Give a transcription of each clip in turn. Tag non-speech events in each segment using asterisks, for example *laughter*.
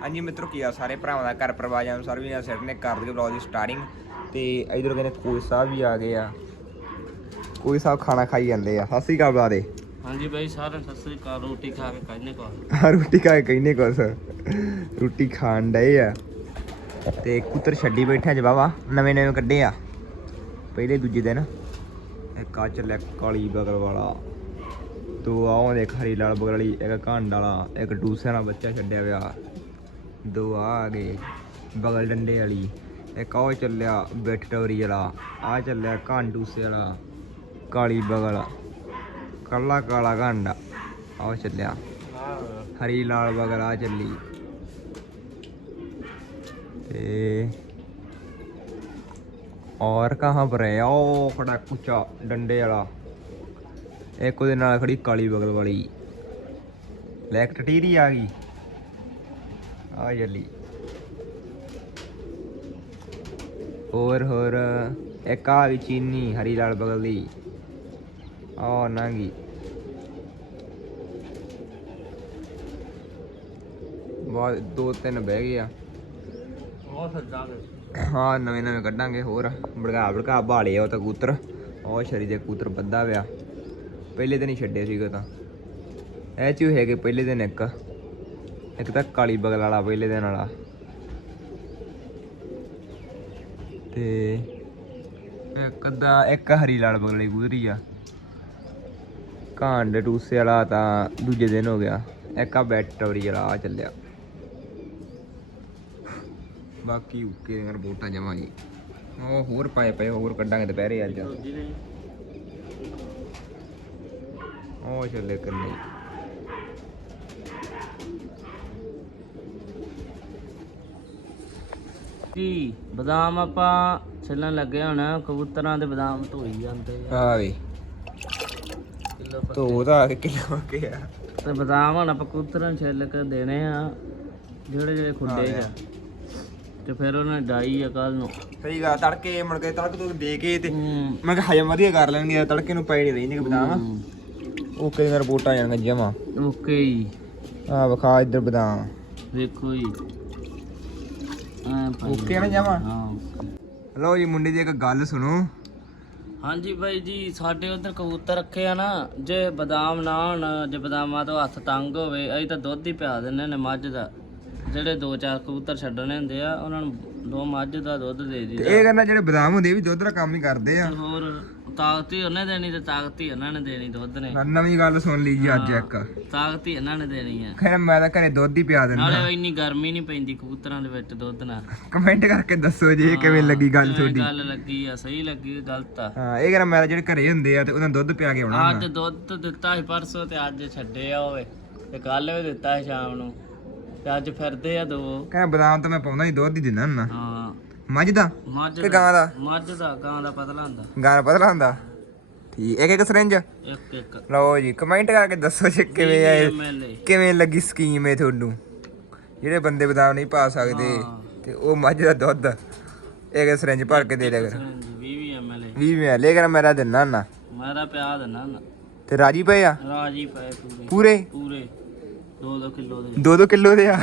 ਹਾਂਜੀ ਮਿੱਤਰੋ ਕੀ ਆ ਸਾਰੇ ਭਰਾਵਾਂ ਦਾ ਘਰ ਪਰਿਵਾਰ ਜਾਂ ਸਰ ਵੀ ਸੈਟ ਨੇ ਕਰ ਦੇ ਵਲੌਗ ਦੀ ਸਟਾਰਟਿੰਗ ਤੇ ਇਧਰ ਕਹਿੰਦੇ ਕੋਈ ਸਾਹਿਬ ਵੀ ਆ ਗਏ ਆ। ਕੋਈ ਸਾਹਿਬ ਖਾਣਾ ਖਾਈ ਜਾਂਦੇ ਆ। ਸਤਿ ਸ੍ਰੀ ਅਕਾਲ ਬੁਲਾ ਦੇ ਹਾਂਜੀ ਬਾਈ ਸਾਰਿਆਂ ਸਤਿ ਸ੍ਰੀ ਅਕਾਲ। ਰੋਟੀ ਖਾ ਕੇ ਕਹਿੰਦੇ ਕੋ ਆਹ ਰੋਟੀ ਖਾ ਕੇ ਕਹਿੰਨੇ ਕੁਛ ਰੋਟੀ ਖਾਣ ਡਏ ਆ। ਤੇ ਕੁੱਤਰ ਛੱਡੀ ਬੈਠਾ ਬਾਬਾ ਨਵੇਂ ਨਵੇਂ ਕੱਢੇ ਆ। ਪਹਿਲੇ ਦੂਜੇ ਦਿਨ। ਇੱਕ ਆ ਚੱਲਿਆ ਕਾਲੀ ਬਗਲ ਵਾਲਾ। ਦੋ ਆਉਂ ਦੇਖ ਹਰੀ ਲਾਲ ਬਗਲ ਵਾਲੀ ਇੱਕ ਘੰਡ ਵਾਲਾ ਇੱਕ ਟੂਸੇ ਵਾਲਾ ਬੱਚਾ ਛੱਡਿਆ ਪਿਆ। ਦੋ ਆ ਆ ਗਏ, ਬਗਲ ਡੰਡੇ ਵਾਲੀ। ਇੱਕ ਉਹ ਚੱਲਿਆ ਬਿੱਠ ਟੋਰੀ ਵਾਲਾ ਆ ਚੱਲਿਆ ਕਾਂਡੂਸੇ ਵਾਲਾ, ਕਾਲੀ ਬਗਲ, ਕੱਲਾ ਕਾਲਾ ਕਾਂਡਾ ਆ ਚੱਲਿਆ। ਹਰੀ ਲਾਲ ਬਗਲ ਆ ਚੱਲੀ। ਤੇ ਔਰ ਕਹਾਂ ਪਰ ਹੈ? ਉਹ ਖੜਾ ਕੁਚਾ ਡੰਡੇ ਵਾਲਾ। ਇੱਕ ਉਹਦੇ ਨਾਲ ਖੜੀ ਕਾਲੀ ਬਗਲ ਵਾਲੀ। ਲੈਕ ਟਟੀਰੀ ਆ ਗਈ। ਆ ਜੱਲੀ ਹੋਰ ਹੋਰ ਇੱਕ ਆ ਗਈ ਚੀਨੀ ਹਰੀ ਲਾਲ ਬਗਲ ਦੀ। ਆ ਨਾਂਗੀ। ਬਹੁਤ ਦੋ ਤਿੰਨ ਬਹਿ ਗਏ ਆ। ਉਹ ਸੱਜਾਂਗੇ ਹਾਂ ਨਵੇਂ ਨਵੇਂ ਕੱਢਾਂਗੇ ਹੋਰ। ਭੜਕਾ ਭੜਕਾ ਭਾਲੇ ਆ ਉਹ ਤਾਂ ਕਬੂਤਰ ਉਹ ਸ਼ਰੀ ਦੇ ਕਬੂਤਰ ਬੱਧਾ ਪਿਆ। ਪਹਿਲੇ ਦਿਨ ਹੀ ਛੱਡੇ ਸੀਗੇ ਤਾਂ। ਇਹ ਚ ਵੀ ਹੈਗੇ ਪਹਿਲੇ ਦਿਨ ਇੱਕ। ਇੱਕ ਤਾਂ ਕਾਲੀ ਬਗਲ ਵਾਲਾ ਪਹਿਲੇ ਦਿਨ ਵਾਲਾ। ਤੇ ਇੱਕ ਅੱਧਾ, ਇੱਕ ਹਰੀ ਲਾਲ ਬਗਲ ਵਾਲੀ ਕਬੂਤਰੀ ਆ। ਕਾਂਡ ਟੂਸੇ ਵਾਲਾ ਤਾਂ ਦੂਜੇ ਦਿਨ ਹੋ ਗਿਆ। ਇੱਕ ਆ ਬੈਟਰੀ ਵਾਲਾ, ਆ ਚੱਲਿਆ। ਬਾਕੀ ਉੱਕੇ ਯਾਰ ਵੋਟਾਂ ਜਮਾ ਜੀ। ਉਹ ਹੋਰ ਪਾਏ ਪਏ, ਹੋਰ ਕੱਢਾਂਗੇ ਦੁਪਹਿਰੇ ਅੱਜ। ਉਹ ਚੱਲੇ ਕੰਨੇ ਕੀ? ਬਦਾਮ ਆਪਾਂ ਛਿੱਲਣ ਲੱਗੇ ਹੁਣ ਕਬੂਤਰਾਂ ਦੇ ਬਦਾਮ ਧੋਈ ਜਾਂਦੇ ਆ। ਆ ਵੇ। ਕਿਲੋ ਤੋ ਤਾਂ ਕਿਲੋ ਕੇ ਆ। ਤੇ ਬਦਾਮ ਹੁਣ ਆਪਾਂ ਕਬੂਤਰਾਂ ਨੂੰ ਛਿੱਲ ਕੇ ਦੇਣੇ ਆ ਜਿਹੜੇ ਜਿਹੜੇ ਖੁੱਡੇ ਆ। ਤੇ ਫਿਰ ਉਹਨਾਂ ਡਾਈ ਆ ਕੱਲ ਨੂੰ। ਸਹੀ ਗੱਲ ਤੜਕੇ ਮੁੜ ਕੇ ਤੜਕ ਤੋਂ ਦੇ ਕੇ ਤੇ ਮੈਂ ਕਿਹਾ ਹਜਮ ਵਧੀਆ ਕਰ ਲੈਣਗੇ ਤੜਕੇ ਨੂੰ ਪਏ ਨਹੀਂ ਰਹਿੰਦੇ ਬਦਾਮ। ਕਈ ਵਾਰ ਵੋਟਾਂ ਜਾਣਗੇ ਜਮਾ। ਓਕੇ ਜੀ। ਆ ਵਿਖਾ ਇੱਧਰ ਬਦਾਮ। ਵੇਖੋ ਜੀ। ਓਕੇ ਨਾ ਜਮਾ? ਹਾਂ। ਲਓ ਜੀ ਮੁੰਡੇ ਦੀ ਇੱਕ ਗੱਲ ਸੁਣੋ। ਹਾਂਜੀ ਬਾਈ ਜੀ ਸਾਡੇ ਉਧਰ ਕਬੂਤਰ ਰੱਖੇ ਆ ਨਾ ਜੇ ਬਦਾਮ ਨਾ ਹੋਣ ਜੇ ਬਦਾਮਾਂ ਤੋਂ ਹੱਥ ਤੰਗ ਹੋਵੇ ਅਸੀਂ ਤਾਂ ਦੁੱਧ ਹੀ ਪਿਆ ਦਿੰਦੇ ਨੇ ਮੱਝ ਦਾ। ਜਿਹੜੇ ਦੋ ਚਾਰ ਕਬੂਤਰ ਛੱਡਣੇ ਹੁੰਦੇ ਆ ਉਹਨਾਂ ਨੂੰ ਦੋ ਮੱਝ ਦਾ ਦੁੱਧ ਦੇ ਦਿੱਤਾ ਇਹ ਕਰਨਾ ਜਿਹੜੇ ਬਦਾਮ ਹੁੰਦੇ ਇਹ ਵੀ ਦੁੱਧ ਦਾ ਕੰਮ ਹੀ ਕਰਦੇ ਆ। ਹੋਰ ਤਾਕਤ ਹੀ ਉਹਨੇ ਦੇਣੀ ਤੇ ਤਾਕਤ ਹੀ ਉਹਨਾਂ ਨੇ ਦੇਣੀ ਦੁੱਧ ਨੇ। ਨਵੀਂ ਗੱਲ ਸੁਣ ਲਈ ਜੀ ਅੱਜ ਇੱਕ। ਤਾਕਤ ਹੀ ਇਹਨਾਂ ਨੇ ਦੇਣੀ ਆ। ਖੈਰ ਮੈਂ ਤਾਂ ਘਰੇ ਦੁੱਧ ਹੀ ਪਿਆ ਦਿੰਦਾ। ਨਾਲੇ ਇੰਨੀ ਗਰਮੀ ਨਹੀਂ ਪੈਂਦੀ ਕਬੂਤਰਾਂ ਦੇ ਵਿੱਚ ਦੁੱਧ ਨਾਲ। ਕਮੈਂਟ ਕਰਕੇ ਦੱਸੋ ਜੀ ਇਹ ਕਿਵੇਂ ਲੱਗੀ ਗੱਲ ਕਿਵੇਂ ਤੁਹਾਡੀ? ਗੱਲ ਲੱਗੀ ਆ ਸਹੀ ਲੱਗੀ ਗਲਤ ਆ। ਹਾਂ ਇਹ ਕਹਿੰਦਾ ਮੈਂ ਜਿਹੜੇ ਘਰੇ ਹੁੰਦੇ ਆ ਤੇ ਉਹਨਾਂ ਦੁੱਧ ਪਿਆ ਕੇ ਆਉਣਾ ਅੱਜ ਦੁੱਧ ਦਿੱਤਾ ਸੀ ਪਰਸੋਂ ਤੇ ਅੱਜ ਛੱਡੇ ਆ ਹੋਵੇ ਤੇ ਕੱਲ ਵੀ ਦਿੱਤਾ ਸੀ ਸ਼ਾਮ ਨੂੰ। ਤੇ ਅੱਜ ਫਿਰਦੇ ਆ ਦੋ। ਕਹਿੰਦਾ ਬਦਾਮ ਤਾਂ ਮੈਂ ਪਾਉਂਦਾ ਹੀ ਦੁੱਧ ਹੀ ਦਿੰਦਾ ਹੁੰਦਾ। ਹਾਂ। ਮੱਝ ਦਾ? ਮੱਝ ਦਾ ਗਾਂ ਦਾ? ਮੱਝ ਦਾ ਗਾਂ ਦਾ ਪਤਲਾ ਹੁੰਦਾ। ਗਾਂ ਦਾ ਪਤਲਾ ਹੁੰਦਾ? ਠੀਕ ਇੱਕ ਇੱਕ ਸਰੰਜ ਇੱਕ ਇੱਕ। ਲਓ ਜੀ ਕਮੈਂਟ ਕਰਕੇ ਦੱਸੋ ਜੀ ਕਿਵੇਂ ਆ ਇਹ- ਐਮਐਲਏ ਕਿਵੇਂ ਲੱਗੀ ਸਕੀਮ ਇਹ ਤੁਹਾਨੂੰ? ਜਿਹੜੇ ਬੰਦੇ ਬਦਾਮ ਨਹੀਂ ਪਾ ਸਕਦੇ। ਤੇ ਉਹ ਮੱਝ ਦਾ ਦੁੱਧ ਇੱਕ ਸਰੰਜ ਭਰ ਕੇ ਦੇ ਦਿਆ ਕਰ। 20 20 ਐਮਐਲਏ 20 ਮੈਂ ਲੈ ਕੇ ਮੇਰਾ ਦਿੰਦਾ ਨਾ। ਮੇਰਾ ਪਿਆ ਦਿੰਦਾ ਨਾ। ਤੇ ਰਾਜੀ ਪਏ ਆ? ਰਾਜੀ ਪਏ ਪੂਰੇ। ਪੂਰੇ? ਪੂਰੇ। 2-2 ਕਿਲੋ ਦੇ। 2-2 ਕਿਲੋ ਦੇ ਆ।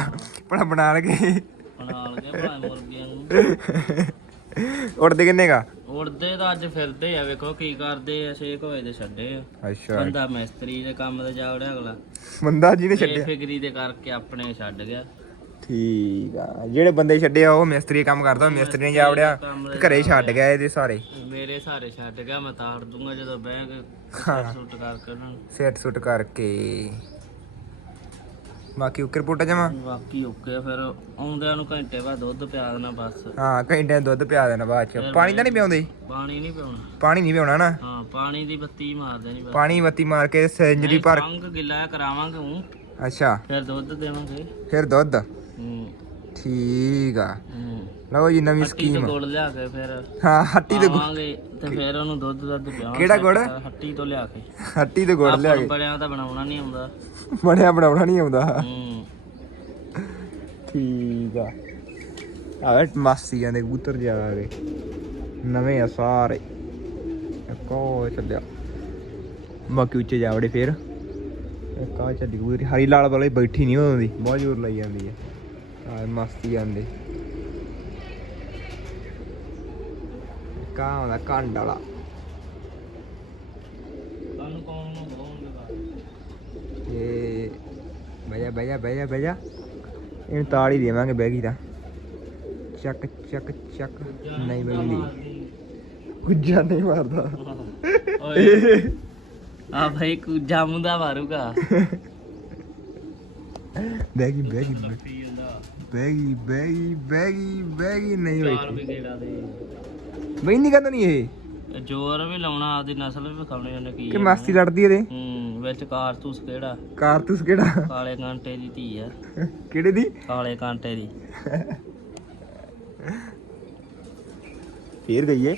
ਬਣਾ ਬਣਾ ਲਗੇ ਬਣਾ ਲਗੇ ਭਾਵੇਂ ਮੁਰਗੀਆਂ ਨੂੰ। *laughs* ਉੜਦੇ ਕਿੰਨੇ ਕਾ ਉੜਦੇ ਤਾਂ ਅੱਜ ਫਿਰਦੇ ਆ ਵੇਖੋ ਕੀ ਕਰਦੇ ਆ 6 ਵਜੇ ਦੇ ਛੱਡੇ ਆ। ਅੱਛਾ। ਬੰਦਾ ਮਿਸਤਰੀ ਦੇ ਕੰਮ ਤੇ ਜਾ ਵੜਿਆ ਅਗਲਾ। ਬੰਦਾ ਜੀ ਨੇ ਇਹ ਛੱਡਿਆ? ਫਿਕਰੀ ਦੇ ਕਰਕੇ ਆਪਣੇ ਛੱਡ ਗਿਆ। ਠੀਕ ਆ। ਜਿਹੜੇ ਬੰਦੇ ਛੱਡਿਆ ਉਹ ਮਿਸਤਰੀ ਕੰਮ ਕਰਦਾ ਮਿਸਤਰੀ ਨੇ ਜਾ ਕੰਮ ਤੇ ਘਰੇ ਛੱਡ ਗਿਆ ਇਹਦੇ ਸਾਰੇ। ਮੇਰੇ ਸਾਰੇ ਛੱਡ ਗਿਆ ਮੈਂ ਤਾੜ ਦੂੰਗਾ ਜਦੋਂ ਬਹਿ ਕੇ ਸੁੱਟ ਕਰਕੇ ਉਹਨਾਂ ਨੂੰ। ਸੈਟ ਸੁੱਟ ਕਰਕੇ। ਬਾਕੀ ਉੱਕਰ ਪੁੱਟਾ ਜਮਾ ਬਾਕੀ ਓਕੇ ਫਿਰ ਆਉਂਦਿਆਂ ਨੂੰ ਘੰਟੇ ਬਾਅਦ ਦੁੱਧ ਪਿਆ ਦੇਣਾ ਬਸ। ਹਾਂ ਘੰਟੇ ਦੁੱਧ ਪਿਆ ਦੇਣਾ ਬਾਅਦ ਚ। ਪਾਣੀ ਤਾਂ ਨਹੀਂ ਪਿਆਉਂਦੇ? ਪਾਣੀ ਨਹੀਂ ਪਿਆਉਣਾ। ਪਾਣੀ ਨਹੀਂ ਪਿਆਉਣਾ ਨਾ? ਹਾਂ ਪਾਣੀ ਦੀ ਬੱਤੀ ਮਾਰ ਦੇਣੀ ਬਸ। ਪਾਣੀ ਬੱਤੀ ਮਾਰ ਕੇ ਸਿੰਜਰੀ ਭਰ ਸੰਗ ਗਿੱਲਾ ਕਰਾਵਾਂਗੇ ਹੂੰ। ਅੱਛਾ। ਫਿਰ ਦੁੱਧ ਦੇਵਾਂਗੇ। ਫਿਰ ਦੁੱਧ? ਠੀਕ ਆ। ਲਓ ਜੀ ਨਵੀਂ ਹੱਟੀ ਤੋਂ ਸਕੀਮ। ਗੁੜ ਲਿਆ ਕੇ ਫਿਰ ਹਾਂ ਹੱਟੀ ਤੇ ਆਵਾਂਗੇ ਤੇ ਫਿਰ ਉਹਨੂੰ ਦੁੱਧ ਦੁੱਧ ਪਿਆਵਾਂਗੇ ਕਿਹੜਾ ਗੁੜ? ਹੱਟੀ ਤੋਂ ਲਿਆ ਕੇ। ਹੱਟੀ ਤੇ ਗੁੜ ਲਿਆ ਕੇ। ਬੜਿਆਂ ਤਾਂ ਬਣਾਉਣਾ ਨਹੀਂ ਆਉਂਦਾ। ਬਣਿਆ ਬਣਾਉਣਾ ਨਹੀਂ ਆਉਂਦਾ। ਹੂੰ। ਠੀਕ ਆ। ਆ ਮਾਸੀਆਂ ਦੇ ਕਬੂਤਰ ਜਿਆ ਆ ਗਏ। ਨਵੇਂ ਆ ਸਾਰੇ। ਕੋ ਚੱਲਿਆ। ਬਾਕੀ ਉੱਚੇ ਜਾਵੜੇ ਫੇਰ। ਇੱਕ ਆ ਚੱਲੀ ਕਬੂਤਰੀ। ਹਰੀ ਲਾਲ ਵਾਲੀ ਬੈਠੀ ਨਹੀਂ ਹੁੰਦੀ ਬਹੁਤ ਜ਼ੋਰ ਲਾਈ ਜਾਂਦੀ ਹੈ ਆ ਮਸਤੀ ਆਂਦੇ। ਕਾਂ ਆਉਂਦਾ ਕੰਡ ਵਾਲਾ। ਤੁਹਾਨੂੰ ਕੌਣ ਨੂੰ ਬਹਿ ਜਾ ਬਹਿ ਜਾ ਬਹਿ ਜਾ ਇਹਨੂੰ ਤਾਲ ਹੀ ਦੇਵਾਂਗੇ ਬੈਗੀ ਦਾ ਚੱਕ ਚੱਕ ਚੱਕ ਨਹੀਂ ਮਿਲਦੀ। ਗੁੱਜਾ ਨਹੀਂ ਮਾਰਦਾ। ਓਏ। *laughs* ਆ ਭਾਈ ਕੁਜਾ ਮੁੰਡਾ ਮਾਰੂਗਾ। ਬੈਗੀ ਬੈਗੀ ਜਾਂਦਾ ਬੈਗੀ ਬੈਗੀ ਬੈਗੀ ਬੈਗੀ ਨਹੀਂ ਚਾਰ ਵੀ ਗੇੜਾ ਦੇ ਬੈਂਦੀ ਕਹਿੰਦਾ ਨਹੀਂ ਇਹ? ਜ਼ੋਰ ਵੀ ਲਾਉਣਾ ਆਪਦੀ ਨਸਲ ਵੀ ਵਿਖਾਉਣੀ ਉਹਨੇ ਕੀ ਕਿ ਆ। ਮਸਤੀ ਲੜਦੀ ਇਹਦੇ? ਹੂੰ ਵਿੱਚ ਕਾਰਤੂਸ ਕਿਹੜਾ? ਕਾਰਤੂਸ ਕਿਹੜਾ? ਕਾਲੇ ਕਾਂਟੇ ਦੀ ਧੀ ਆ। ਕਿਹੜੇ ਦੀ? ਕਾਲੇ ਕਾਂਟੇ ਦੀ। ਫੇਰ ਗਈ ਏ।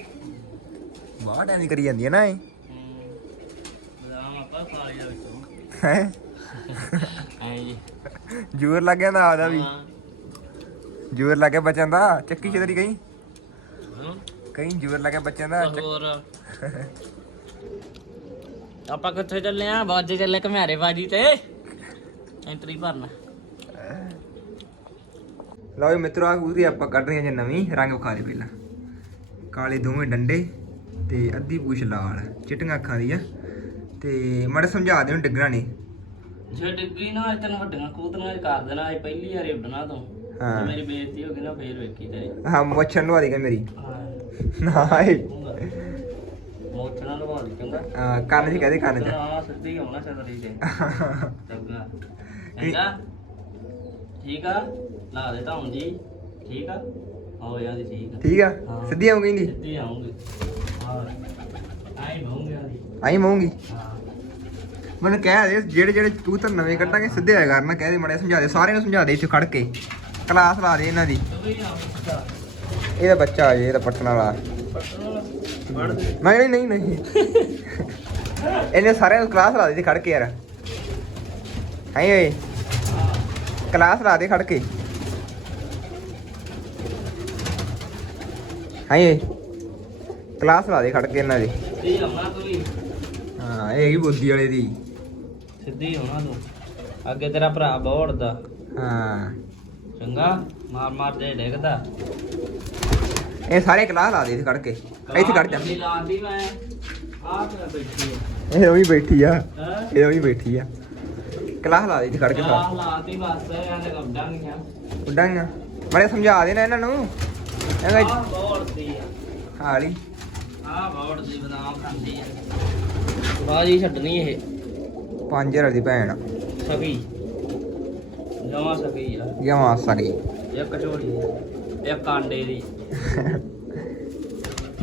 ਬਾਹਰ ਟਾਈਮ ਕਰੀ ਜਾਂਦੀ ਹੈ ਨਾ ਇਹ। ਬਦਾਮ ਆਪਾਂ ਕਾਲੇ ਦਾ ਵਿੱਚੋਂ ਹੈ? ਐ ਜੀ। ਜੂਰ ਲੱਗ ਜਾਂਦਾ ਆਦਾ ਵੀ। ਹਾਂ। ਜੂਰ ਲੱਗ ਬੱਚਿਆਂ ਦਾ। ਚੱਕੀ ਛਤਰੀ ਗਈ ਹੂੰ। ਕਈ ਜੂਰ ਲੱਗ ਬੱਚਿਆਂ ਦਾ। ਚੱਕ- ਹੋਰ। ਆਪਾਂ ਕਿੱਥੇ ਚੱਲੇ ਆ? ਬਾਜੇ ਚੱਲੇ ਘਮਿਆਰੇ ਬਾਜੀ ਤੇ। ਐਂਟਰੀ ਭਰਨਾ। ਲਓ ਜੀ ਮਿੱਤਰੋ ਆ ਕੂਦੀ ਆਪਾਂ ਕੱਢ ਰਹੇ ਹਾਂ ਜੇ ਨਵੀਂ। ਰੰਗ ਵਿਖਾ ਦੇ ਪਹਿਲਾਂ। ਕਾਲੇ ਦੋਵੇਂ ਡੰਡੇ ਤੇ ਅੱਧੀ ਪੂਛ ਲਾਲ। ਚਿੱਟੀਆਂ ਅੱਖਾਂ ਦੀ ਆ ਤੇ ਮੜੇ ਸਮਝਾ ਦੇ ਨੂੰ ਡਿੱਗਣਾ ਨਹੀਂ। ਜੇ ਡਿੱਗੀ ਨਾ ਅੱਜ ਤੈਨੂੰ ਵੱਡੀਆਂ ਕੂਤਰੀਆਂ ਚ ਕਰ ਦੇਣਾ। ਅੱਜ ਪਹਿਲੀ ਵਾਰੀ ਉੱਡਣਾ ਤੂੰ। ਹਾਂ। ਮੇਰੀ ਬੇਇੱਜ਼ਤੀ ਹੋ ਗਈ ਨਾ ਫੇਰ ਵੇਖੀ ਤੇਰੀ ਹਾਂ ਮੁੱਛਣ ਨੂੰ ਆਦੀ ਮੇਰੀ। ਹਾਂ। ਮੋਚਣਾ ਲਵਾ ਲਈ ਚੰਗਾ ਕੰਨ 'ਚ ਕਹਦੇ ਕੰਨ 'ਚ। ਆ ਸਿੱਧੀ ਆਉਣਾ ਛਤਰੀ ਤੇ। ਚੰਗਾ। ਚੰਗਾ ਠੀਕ ਆ? ਲਾ ਦੇ ਤਾਂ ਜੀ। ਠੀਕ ਆ? ਹੋ ਜਾਂਦੀ ਠੀਕ ਆ। ਠੀਕ ਆ? ਹਾਂ। ਸਿੱਧੀ ਆਉਂਗੀ ਨਹੀਂ ਸਿੱਧੀ ਆਉਂਗੀ ਹਾਂ। ਆਈ ਬਹੂੰਗੇ ਆਦੀ ਆਈ ਮੂੰਗੀ ਹਾਂ। ਮੈਨੂੰ ਕਹਿ ਦੇ ਜਿਹੜੇ ਜਿਹੜੇ ਕਬੂਤਰ ਨਵੇਂ ਕੱਢਾਂਗੇ ਸਿੱਧੇ ਆਇਆ ਕਰਨਾ। ਕਹਿ ਦੇ ਮੜੇ ਸਮਝਾ ਦੇ। ਸਾਰਿਆਂ ਨੂੰ ਸਮਝਾ ਦੇ ਇੱਥੇ ਖੜ ਕੇ। ਕਲਾਸ ਲਾ ਦੇ ਇਹਨਾਂ ਦੀ। ਇਹਦਾ ਬੱਚਾ ਆ ਜੇ ਇਹਦਾ ਪੱਟਣ ਵਾਲਾ। ਨਹੀਂ ਨਹੀਂ ਨਹੀਂ। ਇਹਨੇ ਸਾਰਿਆਂ ਨੂੰ ਕਲਾਸ ਲਾ ਦੇ ਖੜ ਕੇ ਯਾਰ। ਹਾਈ ਓਏ? ਕਲਾਸ ਲਾ ਦੇ ਖੜ ਕੇ। ਹਾਈ ਓਏ? ਕਲਾਸ ਲਾ ਦੇ ਖੜ ਕੇ ਇਹਨਾਂ ਦੀ। ਹਾਂ ਇਹ ਹੈਗੀ ਬੁੱਧੀ ਵਾਲੇ ਦੀ। ਸਿੱਧੀ ਆਉਣਾ ਤੂੰ। ਅੱਗੇ ਤੇਰਾ ਭਰਾ ਬੋੜਦਾ ਹਾਂ। ਚੰਗਾ ਮਾਰ ਮਾਰ ਦੇ ਡੇਗਦਾ। ਇਹ ਸਾਰੇ ਕਲਾਸ ਲਾ ਦੇ ਇੱਥੇ ਖੜ ਕੇ। ਇੱਥੇ ਖੜ ਜਾ। ਲਾਦੀ ਮੈਂ। ਕੇ ਬੈਠੀ ਹੈ ਇਹ ਉਹੀ ਬੈਠੀ ਆ। ਹੈ? ਇਹ ਉਹੀ ਬੈਠੀ ਆ। ਕਲਾਸ ਲਾ ਦੇ ਇੱਥੇ ਖੜ ਕੇ ਆ ਲਾਤੀ ਬਸ ਇਹਨੇ ਕੱਢਾਂ ਨਹੀਂ ਆ। ਉੱਡਾਂਗਾ ਬੜੇ ਸਮਝਾ ਦੇਣਾ ਇਹਨਾਂ ਨੂੰ। ਆ ਇਹਦਾ ਬੋੜਦੀ ਆ। ਹਾਲੀ ਆ ਬੋੜਦੀ ਬਦਾਮ ਖਾਂਦੀ ਆ। ਬਾਜੀ ਛੱਡਣੀ ਇਹ। 5000 ਦੀ ਭੈਣ ਸਕੀ ਜਮਾ ਸਕੀ ਆ। ਜਮਾ ਸਕੀ ਇੱਕ ਝੋਲੀ ਇੱਕ ਕਾਂਡੇ ਦੀ।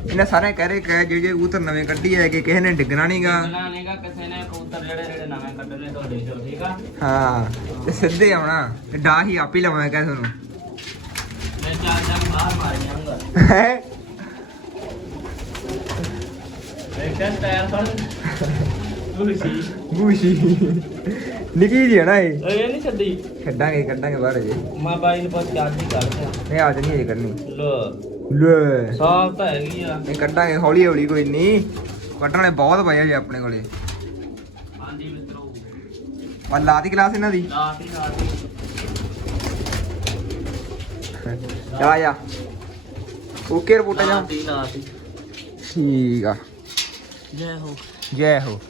ਇਹਨਾਂ ਸਾਰੇ ਕਹਿ ਰਹੇ ਕਿ ਜਿਹੜੇ ਕਬੂਤਰ ਨਵੇਂ ਕੱਢੀ ਹੈ ਕਿ ਕਿਸੇ ਨੇ ਡਿੱਗਣਾ ਨਹੀਂਗਾ ਨਾ ਨਹੀਂਗਾ ਕਿਸੇ ਨੇ ਕਬੂਤਰ ਜਿਹੜੇ ਜਿਹੜੇ ਨਵੇਂ ਕੱਢਣੇ ਤੁਹਾਡੇ ਚੋਂ ਠੀਕ ਆ? ਹਾਂ ਤੇ ਸਿੱਧੇ ਆਉਣਾ। ਤੇ ਡਾ ਹੀ ਆਪ ਹੀ ਲਵਾਂ ਕਹਿ ਤੁਹਾਨੂੰ। ਮੈਂ ਚਾਰ ਚਾਰ ਬਾਹਰ ਮਾਰ ਜਾਊਂਗਾ। ਹੈ? ਵੇਖਣ ਟਾਇਰ ਫੜ। ਖੁਸ਼ੀ ਗੂਸ਼ੀ ਨਿੱਕੀ ਜੀ ਹੈ ਨਾ ਇਹ। ਇਹ ਨਹੀਂ ਛੱਡੀ। ਕੱਢਾਂਗੇ ਕੱਢਾਂਗੇ ਬਾਹਰ ਜੇ ਮੈਂ ਬਾਈ ਨੂੰ ਕੇ ਅੱਜ ਹੀ ਕਰ ਇਹ ਅੱਜ ਨਹੀਂ ਇਹ ਕਰਨੀ ਲੋ। ਲੈ। ਸਾਫ਼ ਤਾਂ ਹੈਗੀ ਆ। ਇਹ ਕੱਢਾਂਗੇ ਹੌਲੀ ਹੌਲੀ ਕੋਈ ਨਹੀਂ। ਕੱਢਣ ਵਾਲੇ ਬਹੁਤ ਪਏ ਆ ਜੇ ਆਪਣੇ ਕੋਲੇ। ਹਾਂਜੀ ਮਿੱਤਰੋ। ਆ ਲਾਤੀ ਕਲਾਸ ਇਹਨਾਂ ਦੀ? ਲਾਤੀ ਲਾਤੀ। ਆ ਜਾ। ਓਕੇ ਰਿਪੋਰਟਾਂ ਜਾ ਲਾਤੀ ਲਾਤੀ। ਠੀਕ ਆ। ਜੈ ਹੋ। ਜੈ ਹੋ।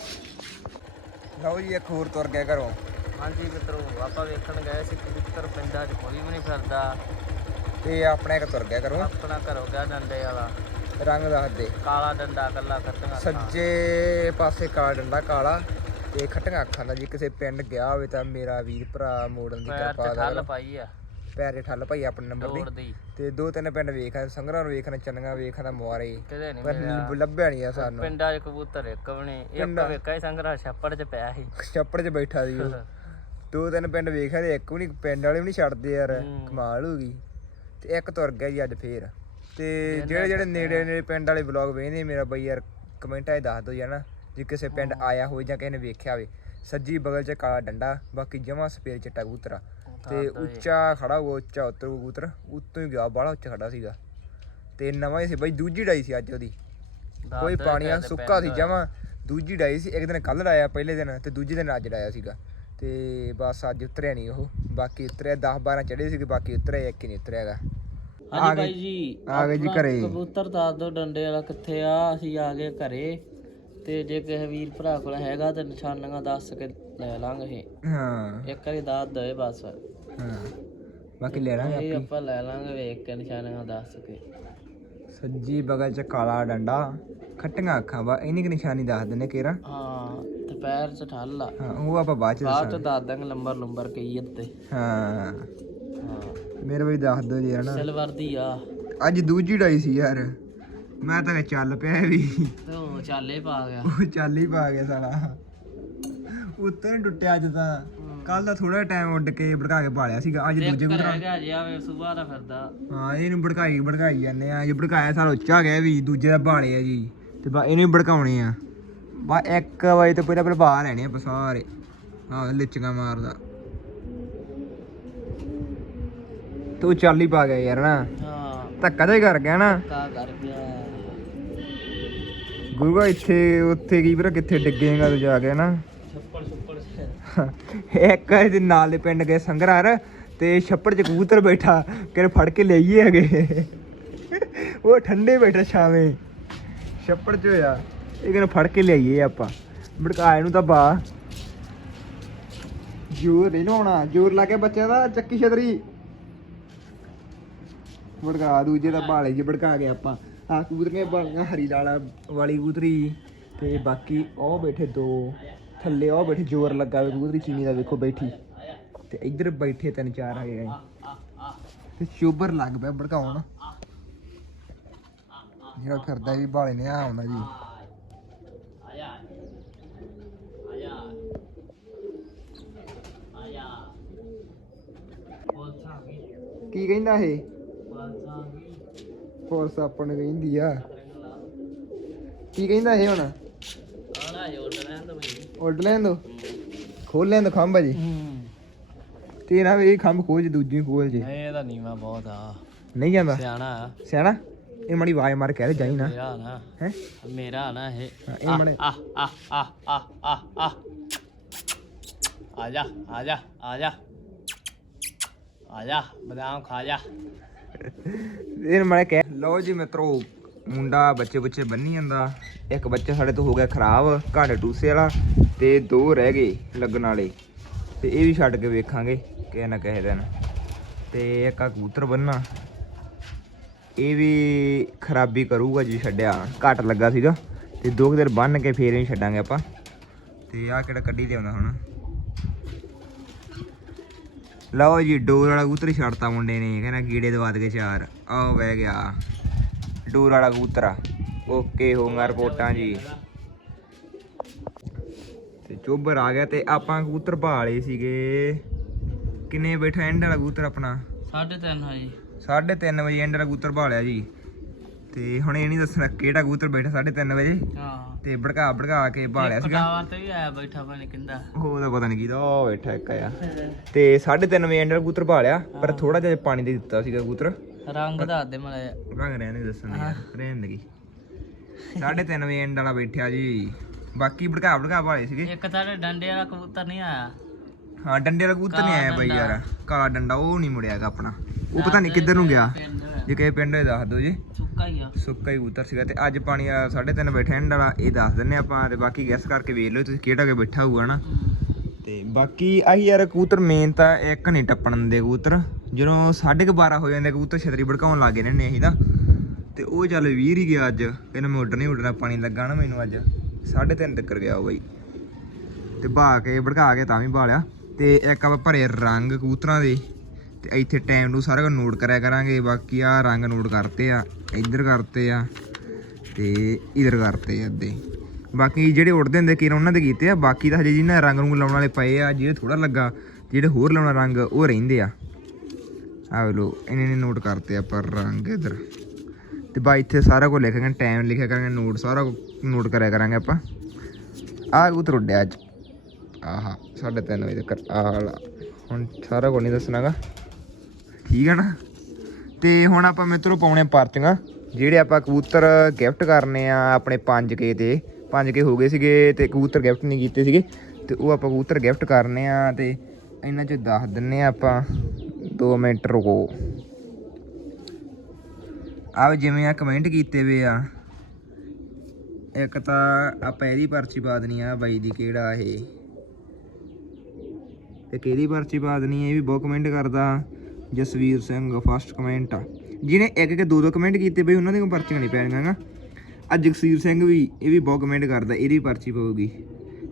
ਲਓ ਜੀ ਇੱਕ ਹੋਰ ਤੁਰ ਗਿਆ ਘਰੋਂ। ਹਾਂਜੀ ਮਿੱਤਰੋ ਆਪਾਂ ਵੇਖਣ ਗਏ ਸੀ ਕਬੂਤਰ ਪਿੰਡਾਂ 'ਚ ਕੋਈ ਵੀ ਨਹੀਂ ਫਿਰਦਾ। ਤੇ ਆਪਣਾ ਇੱਕ ਤੁਰ ਗਿਆ ਘਰੋਂ। ਆਪਣਾ ਘਰੋਂ ਗਿਆ ਡੰਡੇ ਵਾਲਾ। ਰੰਗ ਦੱਸ ਦੇ ਕਾਲਾ ਡੰਡਾ ਕੱਲਾ ਕੱਟਣਾ ਸੱਜੇ ਪਾਸੇ ਕਾਲਾ ਡੰਡਾ ਕਾਲਾ ਤੇ ਖੱਟੀਆਂ ਅੱਖਾਂ ਦਾ ਜੀ। ਕਿਸੇ ਪਿੰਡ ਗਿਆ ਹੋਵੇ ਤਾਂ ਮੇਰਾ ਵੀਰ ਭਰਾ ਮੋੜਨ ਦੀ ਕਿਰਪਾ ਠੱਲ ਕਰ। ਪਾਈ ਆ। ਪੈਰੇ ਠੱਲ ਭਾਈ ਆਪਣੇ ਨੰਬਰ ਦੀ। ਤੇ ਦੋ ਤਿੰਨ ਪਿੰਡ ਵੇਖਾਂ ਸੰਗਰਾਂ ਨੂੰ ਵੇਖਣਾ ਚੰਨਗਾ ਵੇਖਣਾ ਮੁਆਰੇ ਪਰ ਲੱਭਿਆ ਨਹੀਂ ਆ ਸਾਨੂੰ ਪਿੰਡਾਂ 'ਚ ਕਬੂਤਰ ਇੱਕ ਵੀ ਨਹੀਂ ਇੱਕ ਵੇਖਿਆ ਸੰਗਰਾ ਛੱਪੜ 'ਚ ਪਿਆ ਸੀ। ਛੱਪੜ 'ਚ ਬੈਠਾ ਸੀ ਉਹ। *laughs* ਦੋ ਤਿੰਨ ਪਿੰਡ ਵੇਖਿਆ ਤੇ ਇੱਕ ਵੀ ਨਹੀਂ ਪਿੰਡ ਵਾਲੇ ਵੀ ਨਹੀਂ ਛੱਡਦੇ ਯਾਰ। ਕਮਾਲ ਹੋ ਗਈ। ਤੇ ਇੱਕ ਤੁਰ ਗਿਆ ਜੀ ਅੱਜ ਫੇਰ। ਤੇ ਜਿਹੜੇ ਜਿਹੜੇ ਨੇੜੇ ਨੇੜੇ ਪਿੰਡ ਵਾਲੇ ਵਲੌਗ ਵੇਖਦੇ ਮੇਰਾ ਬਈ ਯਾਰ ਕਮੈਂਟਾਂ 'ਚ ਦੱਸ ਦਿਓ ਜਣਾ ਜੇ ਕਿਸੇ ਪਿੰਡ ਆਇਆ ਹੋਵੇ ਜਾਂ ਕਿਸੇ ਨੇ ਵੇਖਿਆ ਹੋਵੇ। ਸੱਜੀ ਬਗਲ 'ਚ ਕਾਲਾ ਡੰਡਾ ਬਾਕੀ ਜਮਾ ਸਪੇਰ ਚਿੱਟਾ ਕਬੂਤਰਾ ਤੇ ਉੱਚਾ ਖੜਾ ਹੋਊਗਾ ਉੱਚਾ ਉੱਤਰ ਕਬੂਤਰ। ਉੱਤੋਂ ਹੀ ਗਿਆ ਬਾਹਲਾ ਉੱਚਾ ਖੜਾ ਸੀਗਾ। ਤੇ ਨਵਾਂ ਹੀ ਸੀ ਬਈ ਦੂਜੀ ਡਾਈ ਸੀ ਅੱਜ ਉਹਦੀ। ਕੋਈ ਪਾਣੀ ਆ ਸੁੱਕਾ ਸੀ ਜਮਾ ਦੂਜੀ ਡਾਈ ਸੀ ਇੱਕ ਦਿਨ ਕੱਲ ਡਾਇਆ ਪਹਿਲੇ ਦਿਨ ਤੇ ਦੂਜੇ ਦਿਨ ਅੱਜ ਡਾਇਆ ਸੀਗਾ। ਤੇ ਬਸ ਅੱਜ ਉਤਰਿਆ ਨਹੀਂ ਉਹ ਬਾਕੀ ਉਤਰਿਆ 10 12 ਚੜੇ ਸੀਗੇ ਬਾਕੀ ਉਤਰਿਆ ਇੱਕ ਹੀ ਨਹੀਂ ਉਤਰਿਆ ਹੈਗਾ। ਆ ਹਾਂਜੀ ਬਾਈ ਜੀ ਆ ਗਏ ਜੀ ਘਰੇ। ਕਬੂਤਰ ਦੱਸ ਦੋ ਡੰਡੇ ਵਾਲਾ ਕਿੱਥੇ ਆ? ਅਸੀਂ ਆ ਗਏ ਘਰੇ। ਤੇ ਜੇ ਕਿਸੇ ਵੀਰ ਭਰਾ ਕੋਲ ਹੈਗਾ ਤੇ ਨਿਸ਼ਾਨੀਆਂ ਦੱਸ ਕੇ ਲੈ ਲਾਂਗੇ ਹਾਂ। ਇੱਕ ਵਾਰੀ ਦੱਸ ਦੇ ਬਸ। ਹਾਂ। ਬਾਕੀ ਲੈ ਲਾਂਗੇ ਇਹ ਆਪੀ ਆਪਾਂ ਲੈ ਲਾਂਗੇ ਵੇਖ ਕੇ ਨਿਸ਼ਾਨੀਆਂ ਦੱਸ ਕੇ। ਸੱਜੀ ਬਗਲ ਚ ਕਾਲਾ ਡੰਡਾ ਖੱਟੀਆਂ ਅੱਖਾਂ ਵਾ ਇੰਨੀ ਕੁ ਨਿਸ਼ਾਨੀ ਦੱਸ ਦਿੰਨੇ ਕੇਰਾ। ਹਾਂ ਤੇ ਪੈਰ ਚ ਠੱਲ ਆ। ਹਾਂ ਉਹ ਆਪਾਂ ਬਾਅਦ ਚ ਬਾਅਦ ਚ ਦੱਸਾਂਗੇ। ਦੱਸ ਦਾਂਗੇ ਨੰਬਰ ਨੰਬਰ ਕਈ ਉੱਤੇ। ਹਾਂ। ਹਾਂ। ਮੇਰੇ ਵੀ ਦੱਸ ਦਿਓ ਜੀ ਹਨਾ। ਸਿਲਵਰ ਦੀ ਆ। ਅੱਜ ਦੂਜੀ ਡਾਈ ਸੀ ਯਾਰ। ਮੈਂ ਤਾਂ ਕਿਹਾ ਚੱਲ ਪਿਆ ਇਹ ਵੀ। ਤੇ ਉਹ ਚਾਲੇ ਪਾ ਗਿਆ। ਉਹ ਚੱਲ ਹੀ ਪਾ ਗਿਆ ਸਾਲਾ। ਉੱਤੇ ਨੀ ਟੁੱਟਿਆ ਅੱਜ ਤਾਂ। ਕੱਲ ਦਾ ਥੋੜਾ ਟਾਈਮ ਉੱਡ ਕੇ ਭੜਕਾ ਕੇ ਪਾਲਿਆ ਸੀਗਾ ਅੱਜ ਦੂਜੇ ਕਬੂਤਰ ਰਹਿ ਗਿਆ ਜੇ ਆਵੇ ਸੁਬਾਹ ਦਾ ਫਿਰਦਾ। ਹਾਂ ਇਹਨੂੰ ਭੜਕਾਈ ਭੜਕਾਈ ਜਾਂਦੇ ਆ ਜੇ ਭੜਕਾਇਆ ਸਾਲ ਉੱਚਾ ਗਿਆ ਵੀ ਦੂਜੇ ਦਾ ਭਾਲੇ ਆ ਜੀ ਤੇ ਬਾ ਇਹਨੂੰ ਵੀ ਭੜਕਾਉਣੇ ਆ। ਬਾ 1 ਵਜੇ ਤੋਂ ਪਹਿਲਾਂ ਪਹਿਲਾਂ ਪਾ ਲੈਣੇ ਆਪਾਂ ਸਾਰੇ ਹਾਂ ਲਿਚੀਆਂ ਮਾਰਦਾ। ਤੂੰ ਚੱਲ ਹੀ ਪਾ ਗਿਆ ਯਾਰ ਨਾ। ਹਾਂ। ਧੱਕਾ ਹੀ ਕਰ ਗਿਆ ਨਾ। ਕਾ ਕਰ ਗਿਆ। ਗੁਰੂਆ ਇੱਥੇ ਉੱਥੇ ਕੀ ਵੀਰ ਕਿੱਥੇ ਡਿੱਗੇਗਾ ਤੂੰ ਜਾ ਕੇ ਨਾ। ਇੱਕ ਇਹਦੇ ਨਾਲ ਦੇ ਪਿੰਡ ਗਏ ਸੰਗਰਾਰ ਤੇ ਛੱਪੜ 'ਚ ਕਬੂਤਰ ਬੈਠਾ ਕਿਰੇ ਫੜ ਕੇ ਲਈਏ ਹੈਗੇ। ਉਹ ਠੰਡੇ ਬੈਠਾ ਛਾਵੇਂ। ਛੱਪੜ 'ਚ ਹੋਇਆ। ਇਹ ਕਹਿੰਦਾ ਫੜ ਕੇ ਲਿਆਈਏ ਆਪਾਂ। ਭੜਕਾ ਨੂੰ ਤਾਂ ਬਾ ਜੋਰ ਨਹੀਂ ਨਾ ਹੋਣਾ ਜੋਰ ਲਾ ਕੇ ਬੱਚਿਆਂ ਦਾ ਚੱਕੀ ਛਤਰੀ। ਭੜਕਾ ਦੂਜੇ ਦਾ ਬਾਲੇ ਜੀ ਭੜਕਾ ਕੇ ਆਪਾਂ। ਆ ਕਬੂਤਰੀਆਂ ਬਾਲੀਆਂ ਹਰੀ ਲਾਲਾ ਵਾਲੀ ਕਬੂਤਰੀ। ਤੇ ਬਾਕੀ ਉਹ ਬੈਠੇ ਦੋ। ਥੱਲੇ ਉਹ ਬੈਠੀ, ਜ਼ੋਰ ਲੱਗਾ ਵੇ ਕਬੂਤਰੀ ਚੀਨੀ ਦਾ ਵੇਖੋ ਬੈਠੀ। ਤੇ ਇੱਧਰ ਬੈਠੇ ਤਿੰਨ ਚਾਰ ਹੈਗੇ ਆ। ਤੇ ਚੋਬਰ ਲੱਗ ਪਿਆ ਭੜਕਾਉਣ। ਜਿਹੜਾ ਫਿਰਦਾ ਵੀ ਬਾਲੇ ਨੇ ਆ ਆਉਂਦਾ ਜੀ। ਕੀ ਕਹਿੰਦਾ ਇਹ? ਫੋਰਸ ਆਪਾਂ ਕਹਿੰਦੀ ਆ। ਕੀ ਕਹਿੰਦਾ ਇਹ ਹੁਣ? ਆਲਾ ਜੋੜ ਰਹਿਣ ਦੋ ਬਈ। ਉੱਡ ਲੈਣ ਦੋ। ਖੋਲ ਲੈਣ ਦੋ ਖੰਭ ਜੀ ਤੇਰਾ ਵੀ ਇਹ ਖੰਭ ਖੋਲ ਜੇ ਦੂਜੀ ਖੋਲ ਜੇ। ਇਹ ਤਾਂ ਨੀਵਾ ਬਹੁਤ ਆ। ਨਹੀਂ ਜਾਂਦਾ? ਸਿਆਣਾ ਆ। ਸਿਆਣਾ? ਇਹ ਮੜੀ ਆਵਾਜ਼ ਮਾਰ ਕੇ ਆ ਜਾਈ ਨਾ। ਮੇਰਾ ਨਾ। ਹੈ? ਮੇਰਾ ਨਾ ਇਹ। ਹਾਂ, ਇਹ ਮੜੇ ਆ ਆ ਆ ਆ ਆ ਆ। ਆ ਜਾ ਆ ਜਾ ਆ ਜਾ। ਆ ਜਾ ਬਦਾਮ ਖਾ ਜਾ। ਇਹ ਮੜੇ ਕਹਿ ਲਓ ਜੀ ਮਿੱਤਰੋ ਮੁੰਡਾ ਬੱਚੇ ਬੁੱਚੇ ਬੰਨੀ ਜਾਂਦਾ। ਇੱਕ ਬੱਚਾ ਸਾਡੇ ਤੋਂ ਹੋ ਗਿਆ ਖਰਾਬ ਘਾੜੇ ਟੂਸੇ ਵਾਲਾ ਤੇ ਦੋ ਰਹਿ ਗਏ ਲੱਗਣ ਵਾਲੇ। ਤੇ ਇਹ ਵੀ ਛੱਡ ਕੇ ਵੇਖਾਂਗੇ ਕਿਸੇ ਨਾ ਕਿਸੇ ਦਿਨ। ਤੇ ਇੱਕ ਆ ਕਬੂਤਰ ਬੰਨਾ ਇਹ ਵੀ ਖਰਾਬੀ ਕਰੂਗਾ ਜੀ ਛੱਡਿਆ। ਘੱਟ ਲੱਗਾ ਸੀਗਾ। ਤੇ ਦੋ ਕੁ ਦਿਨ ਬੰਨ ਕੇ ਫੇਰ ਹੀ ਛੱਡਾਂਗੇ ਆਪਾਂ। ਤੇ ਆਹ ਕਿਹੜਾ ਕੱਢੀ ਲਿਆਉਂਦਾ ਹੁਣ। ਲਓ ਜੀ, ਡੋਰ ਵਾਲਾ ਕਬੂਤਰ ਹੀ ਛੱਡਤਾ ਮੁੰਡੇ ਨੇ। ਕਹਿੰਦਾ ਕੀੜੇ ਦਵਾ ਦੇ ਚਾਰ। ਆਹ ਬਹਿ ਗਿਆ। ਡੋਰ ਵਾਲਾ ਕਬੂਤਰ ਆ। ਓਕੇ ਹੋਊਗਾ ਰਿਪੋਰਟਾਂ ਜੀ। ਤੇ ਚੋਬਰ ਆ ਗਿਆ ਤੇ ਆਪਾਂ ਕਬੂਤਰ ਭਾਲੇ ਸੀਗੇ। ਕਿੰਨੇ ਬੈਠਾ ਐਂਡ ਵਾਲਾ ਕਬੂਤਰ ਆਪਣਾ? ਸਾਢੇ ਤਿੰਨ ਆ ਜੀ। 3:30 ਵਜੇ ਐਂਡ ਵਾਲਾ ਕਬੂਤਰ ਭਾਲਿਆ ਜੀ। ਤੇ ਹੁਣ ਇਹ ਨਹੀਂ ਦੱਸਣਾ ਕਿਹੜਾ ਕਬੂਤਰ ਬੈਠਾ 3:30 ਵਜੇ। ਹਾਂ। ਤੇ ਭੜਕਾ ਭੜਕਾ ਕੇ ਭਾਲਿਆ ਸੀਗਾ। ਟਾਵਰ ਤੇ ਵੀ ਆਇਆ ਬੈਠਾ ਬਣ ਕਿੰਦਾ। ਉਹਦਾ ਪਤਾ ਨਹੀਂ ਕਿਹਦਾ ਉਹ ਬੈਠਾ ਇੱਕ ਆ। ਤੇ 3:30 ਵਜੇ ਐਂਡ ਵਾਲਾ ਕਬੂਤਰ ਭਾਲਿਆ ਪਰ ਥੋੜਾ ਜਿਹਾ ਪਾਣੀ ਦੇ ਦਿੱਤਾ ਸੀਗਾ ਕਬੂਤਰ। ਰੰਗ ਦੱਸ ਦੇ ਮਲੇ ਰੰਗ ਰਹਿਣ ਦੇ ਦੱਸਣ ਯਾਰ ਰਹਿਣ ਦੇ ਸਾਢੇ ਤਿੰਨ ਵਜੇ ਐਂਡ ਵਾਲਾ ਬੈਠਿਆ ਜੀ। ਬਾਕੀ ਭੜਕਾ ਭੜਕਾ ਵਾਲੇ ਸੀਗੇ। ਇੱਕ ਤਾਂ ਡੰਡੇ ਵਾਲਾ ਕਬੂਤਰ ਨਹੀਂ ਆਇਆ। ਹਾਂ ਡੰਡੇ ਵਾਲਾ ਕਬੂਤਰ ਨਹੀਂ ਆਇਆ ਬਾਈ ਯਾਰ। ਕਾਲਾ ਡੰਡਾ ਉਹ ਨਹੀਂ ਮੁੜਿਆ ਹੈਗਾ ਆਪਣਾ। ਉਹ ਪਤਾ ਨਹੀਂ ਕਿੱਧਰ ਨੂੰ ਗਿਆ। ਜੇ ਕਿਸੇ ਪਿੰਡ ਹੋਏ ਦੱਸ ਦਿਓ ਜੀ। ਸੁੱਕਾ ਹੀ ਆ। ਸੁੱਕਾ ਹੀ ਕਬੂਤਰ ਸੀਗਾ ਤੇ ਅੱਜ ਪਾਣੀ ਵਾਲਾ ਸਾਢੇ ਤਿੰਨ ਬੈਠਾ ਐਂਡ ਵਾਲਾ ਇਹ ਦੱਸ ਦਿੰਨੇ ਆਪਾਂ ਤੇ ਬਾਕੀ ਗੈਸ ਕਰਕੇ ਵੇਖ ਲਓ ਤੁਸੀਂ ਕਿਹੜਾ ਕੇ ਬੈਠਾ ਹੋਊਗਾ ਨਾ ਤੇ ਬਾਕੀ ਆਹੀ ਯਾਰ ਕਬੂਤਰ ਮੇਨ ਤਾਂ ਇੱਕ ਨਹੀਂ ਟੱਪਣ ਦੇ ਕਬੂਤਰ। ਜਦੋਂ 12:30 ਹੋ ਜਾਂਦੇ, ਕਬੂਤਰ ਛਤਰੀ ਭੜਕਾਉਣ ਲੱਗ ਜਾਂਦੇ ਨੇ ਅਸੀਂ ਤਾਂ। ਤੇ ਉਹ ਚੱਲ ਵੀਰ ਹੀ ਗਿਆ ਅੱਜ। ਕਹਿੰਦਾ ਮੈਂ ਉੱਡ ਨਹੀਂ ਉੱਡਣਾ, ਪਾਣੀ ਲੱਗਾ ਨਾ ਮੈਨੂੰ ਅੱਜ। 3:30 ਤੱਕ ਗਿਆ ਉਹ ਬਾਈ। ਤੇ ਬਹਾ ਕੇ ਭੜਕਾ ਕੇ ਤਾਂ ਵੀ ਬਾਲਿਆ ਤੇ ਇੱਕ ਆਪਾਂ ਭਰੇ ਰੰਗ ਕਬੂਤਰਾਂ ਦੇ। ਤੇ ਇੱਥੇ ਟਾਈਮ ਨੂੰ ਸਾਰਾ ਕੁਝ ਨੋਟ ਕਰਿਆ ਕਰਾਂਗੇ। ਬਾਕੀ ਆ ਰੰਗ ਨੋਟ ਕਰਤੇ ਆ, ਇੱਧਰ ਕਰਤੇ ਆ ਤੇ ਇਧਰ ਕਰਤੇ ਆ ਅੱਧੇ। ਬਾਕੀ ਜਿਹੜੇ ਉੱਡਦੇ ਹੁੰਦੇ ਕਿਰਨ ਉਹਨਾਂ ਦੇ ਕੀਤੇ ਆ, ਬਾਕੀ ਤਾਂ ਹਜੇ ਜਿਹਨਾਂ ਰੰਗ ਨੂੰ ਲਾਉਣ ਵਾਲੇ ਪਏ ਆ, ਜਿਹੜੇ ਥੋੜਾ ਲੱਗਾ, ਜਿਹੜੇ ਹੋਰ ਲਾਉਣਾ ਰੰਗ, ਉਹ ਰਹਿੰਦੇ ਆ। ਆਹ ਲੋ ਇਹਨੇ ਨੇ ਨੋਟ ਕਰਤੇ ਆਪਾਂ ਰੰਗ ਇਧਰ। ਤੇ ਬਾ ਇੱਥੇ ਸਾਰਾ ਕੁਝ ਲਿਖਾਂਗੇ ਟਾਈਮ ਲਿਖਿਆ ਕਰਾਂਗੇ ਨੋਟ ਸਾਰਾ ਨੋਟ ਕਰਿਆ ਕਰਾਂਗੇ ਆਪਾਂ। ਆਹ ਕਬੂਤਰ ਉੱਡਿਆ ਅੱਜ। ਆਹਾ 3:30 ਵਜੇ ਤੱਕ। ਆਹ ਹੁਣ ਸਾਰਾ ਕੁਝ ਨਹੀਂ ਦੱਸਣਾਗਾ। ਠੀਕ ਹੈ ਨਾ? ਤੇ ਹੁਣ ਆਪਾਂ ਮਿੱਤਰੋ ਪਾਉਣੇ ਪਾਰਟੀਆਂ ਜਿਹੜੇ ਆਪਾਂ ਕਬੂਤਰ ਗਿਫਟ ਕਰਨੇ ਆ ਆਪਣੇ 5K ਤੇ। ਪੰਜ ਕੇ ਹੋ ਗਏ ਸੀਗੇ ਤੇ ਕਬੂਤਰ ਗਿਫਟ ਨਹੀਂ ਕੀਤੇ ਸੀਗੇ। ਤੇ ਉਹ ਆਪਾਂ ਕਬੂਤਰ ਗਿਫਟ ਕਰਨੇ ਆ ਤੇ ਇਹਨਾਂ ਚ ਦੱਸ ਦਿੰਨੇ ਆ ਆਪਾਂ। 2 ਮਿੰਟ ਰੁਕੋ। ਆਪ ਜਿਵੇਂ ਆ ਕਮੈਂਟ ਕੀਤੇ ਵੇ ਆ। ਇੱਕ ਤਾਂ ਆਪਾਂ ਇਹਦੀ ਪਰਚੀ ਪਾ ਦੇਣੀ ਆ ਬਾਈ ਦੀ ਕਿਹੜਾ ਇਹ। ਤੇ ਕਿਹਦੀ ਪਰਚੀ ਪਾ ਦੇਣੀ ਇਹ ਵੀ ਬਹੁਤ ਕਮੈਂਟ ਕਰਦਾ ਜਸਵੀਰ ਸਿੰਘ ਫਸਟ ਕਮੈਂਟ ਆ। ਜਿਹਨੇ ਇੱਕ ਇੱਕ ਦੋ ਦੋ ਕਮੈਂਟ ਕੀਤੇ ਬਈ, ਉਹਨਾਂ ਦੀਆਂ ਪਰਚੀਆਂ ਨਹੀਂ ਪੈਣੀਆਂ ਗਾ ਆ ਜਗਸੀਰ ਸਿੰਘ ਵੀ ਇਹ ਵੀ ਬਹੁਤ ਕਮੈਂਟ ਕਰਦਾ ਇਹਦੀ ਪਰਚੀ ਪਊਗੀ।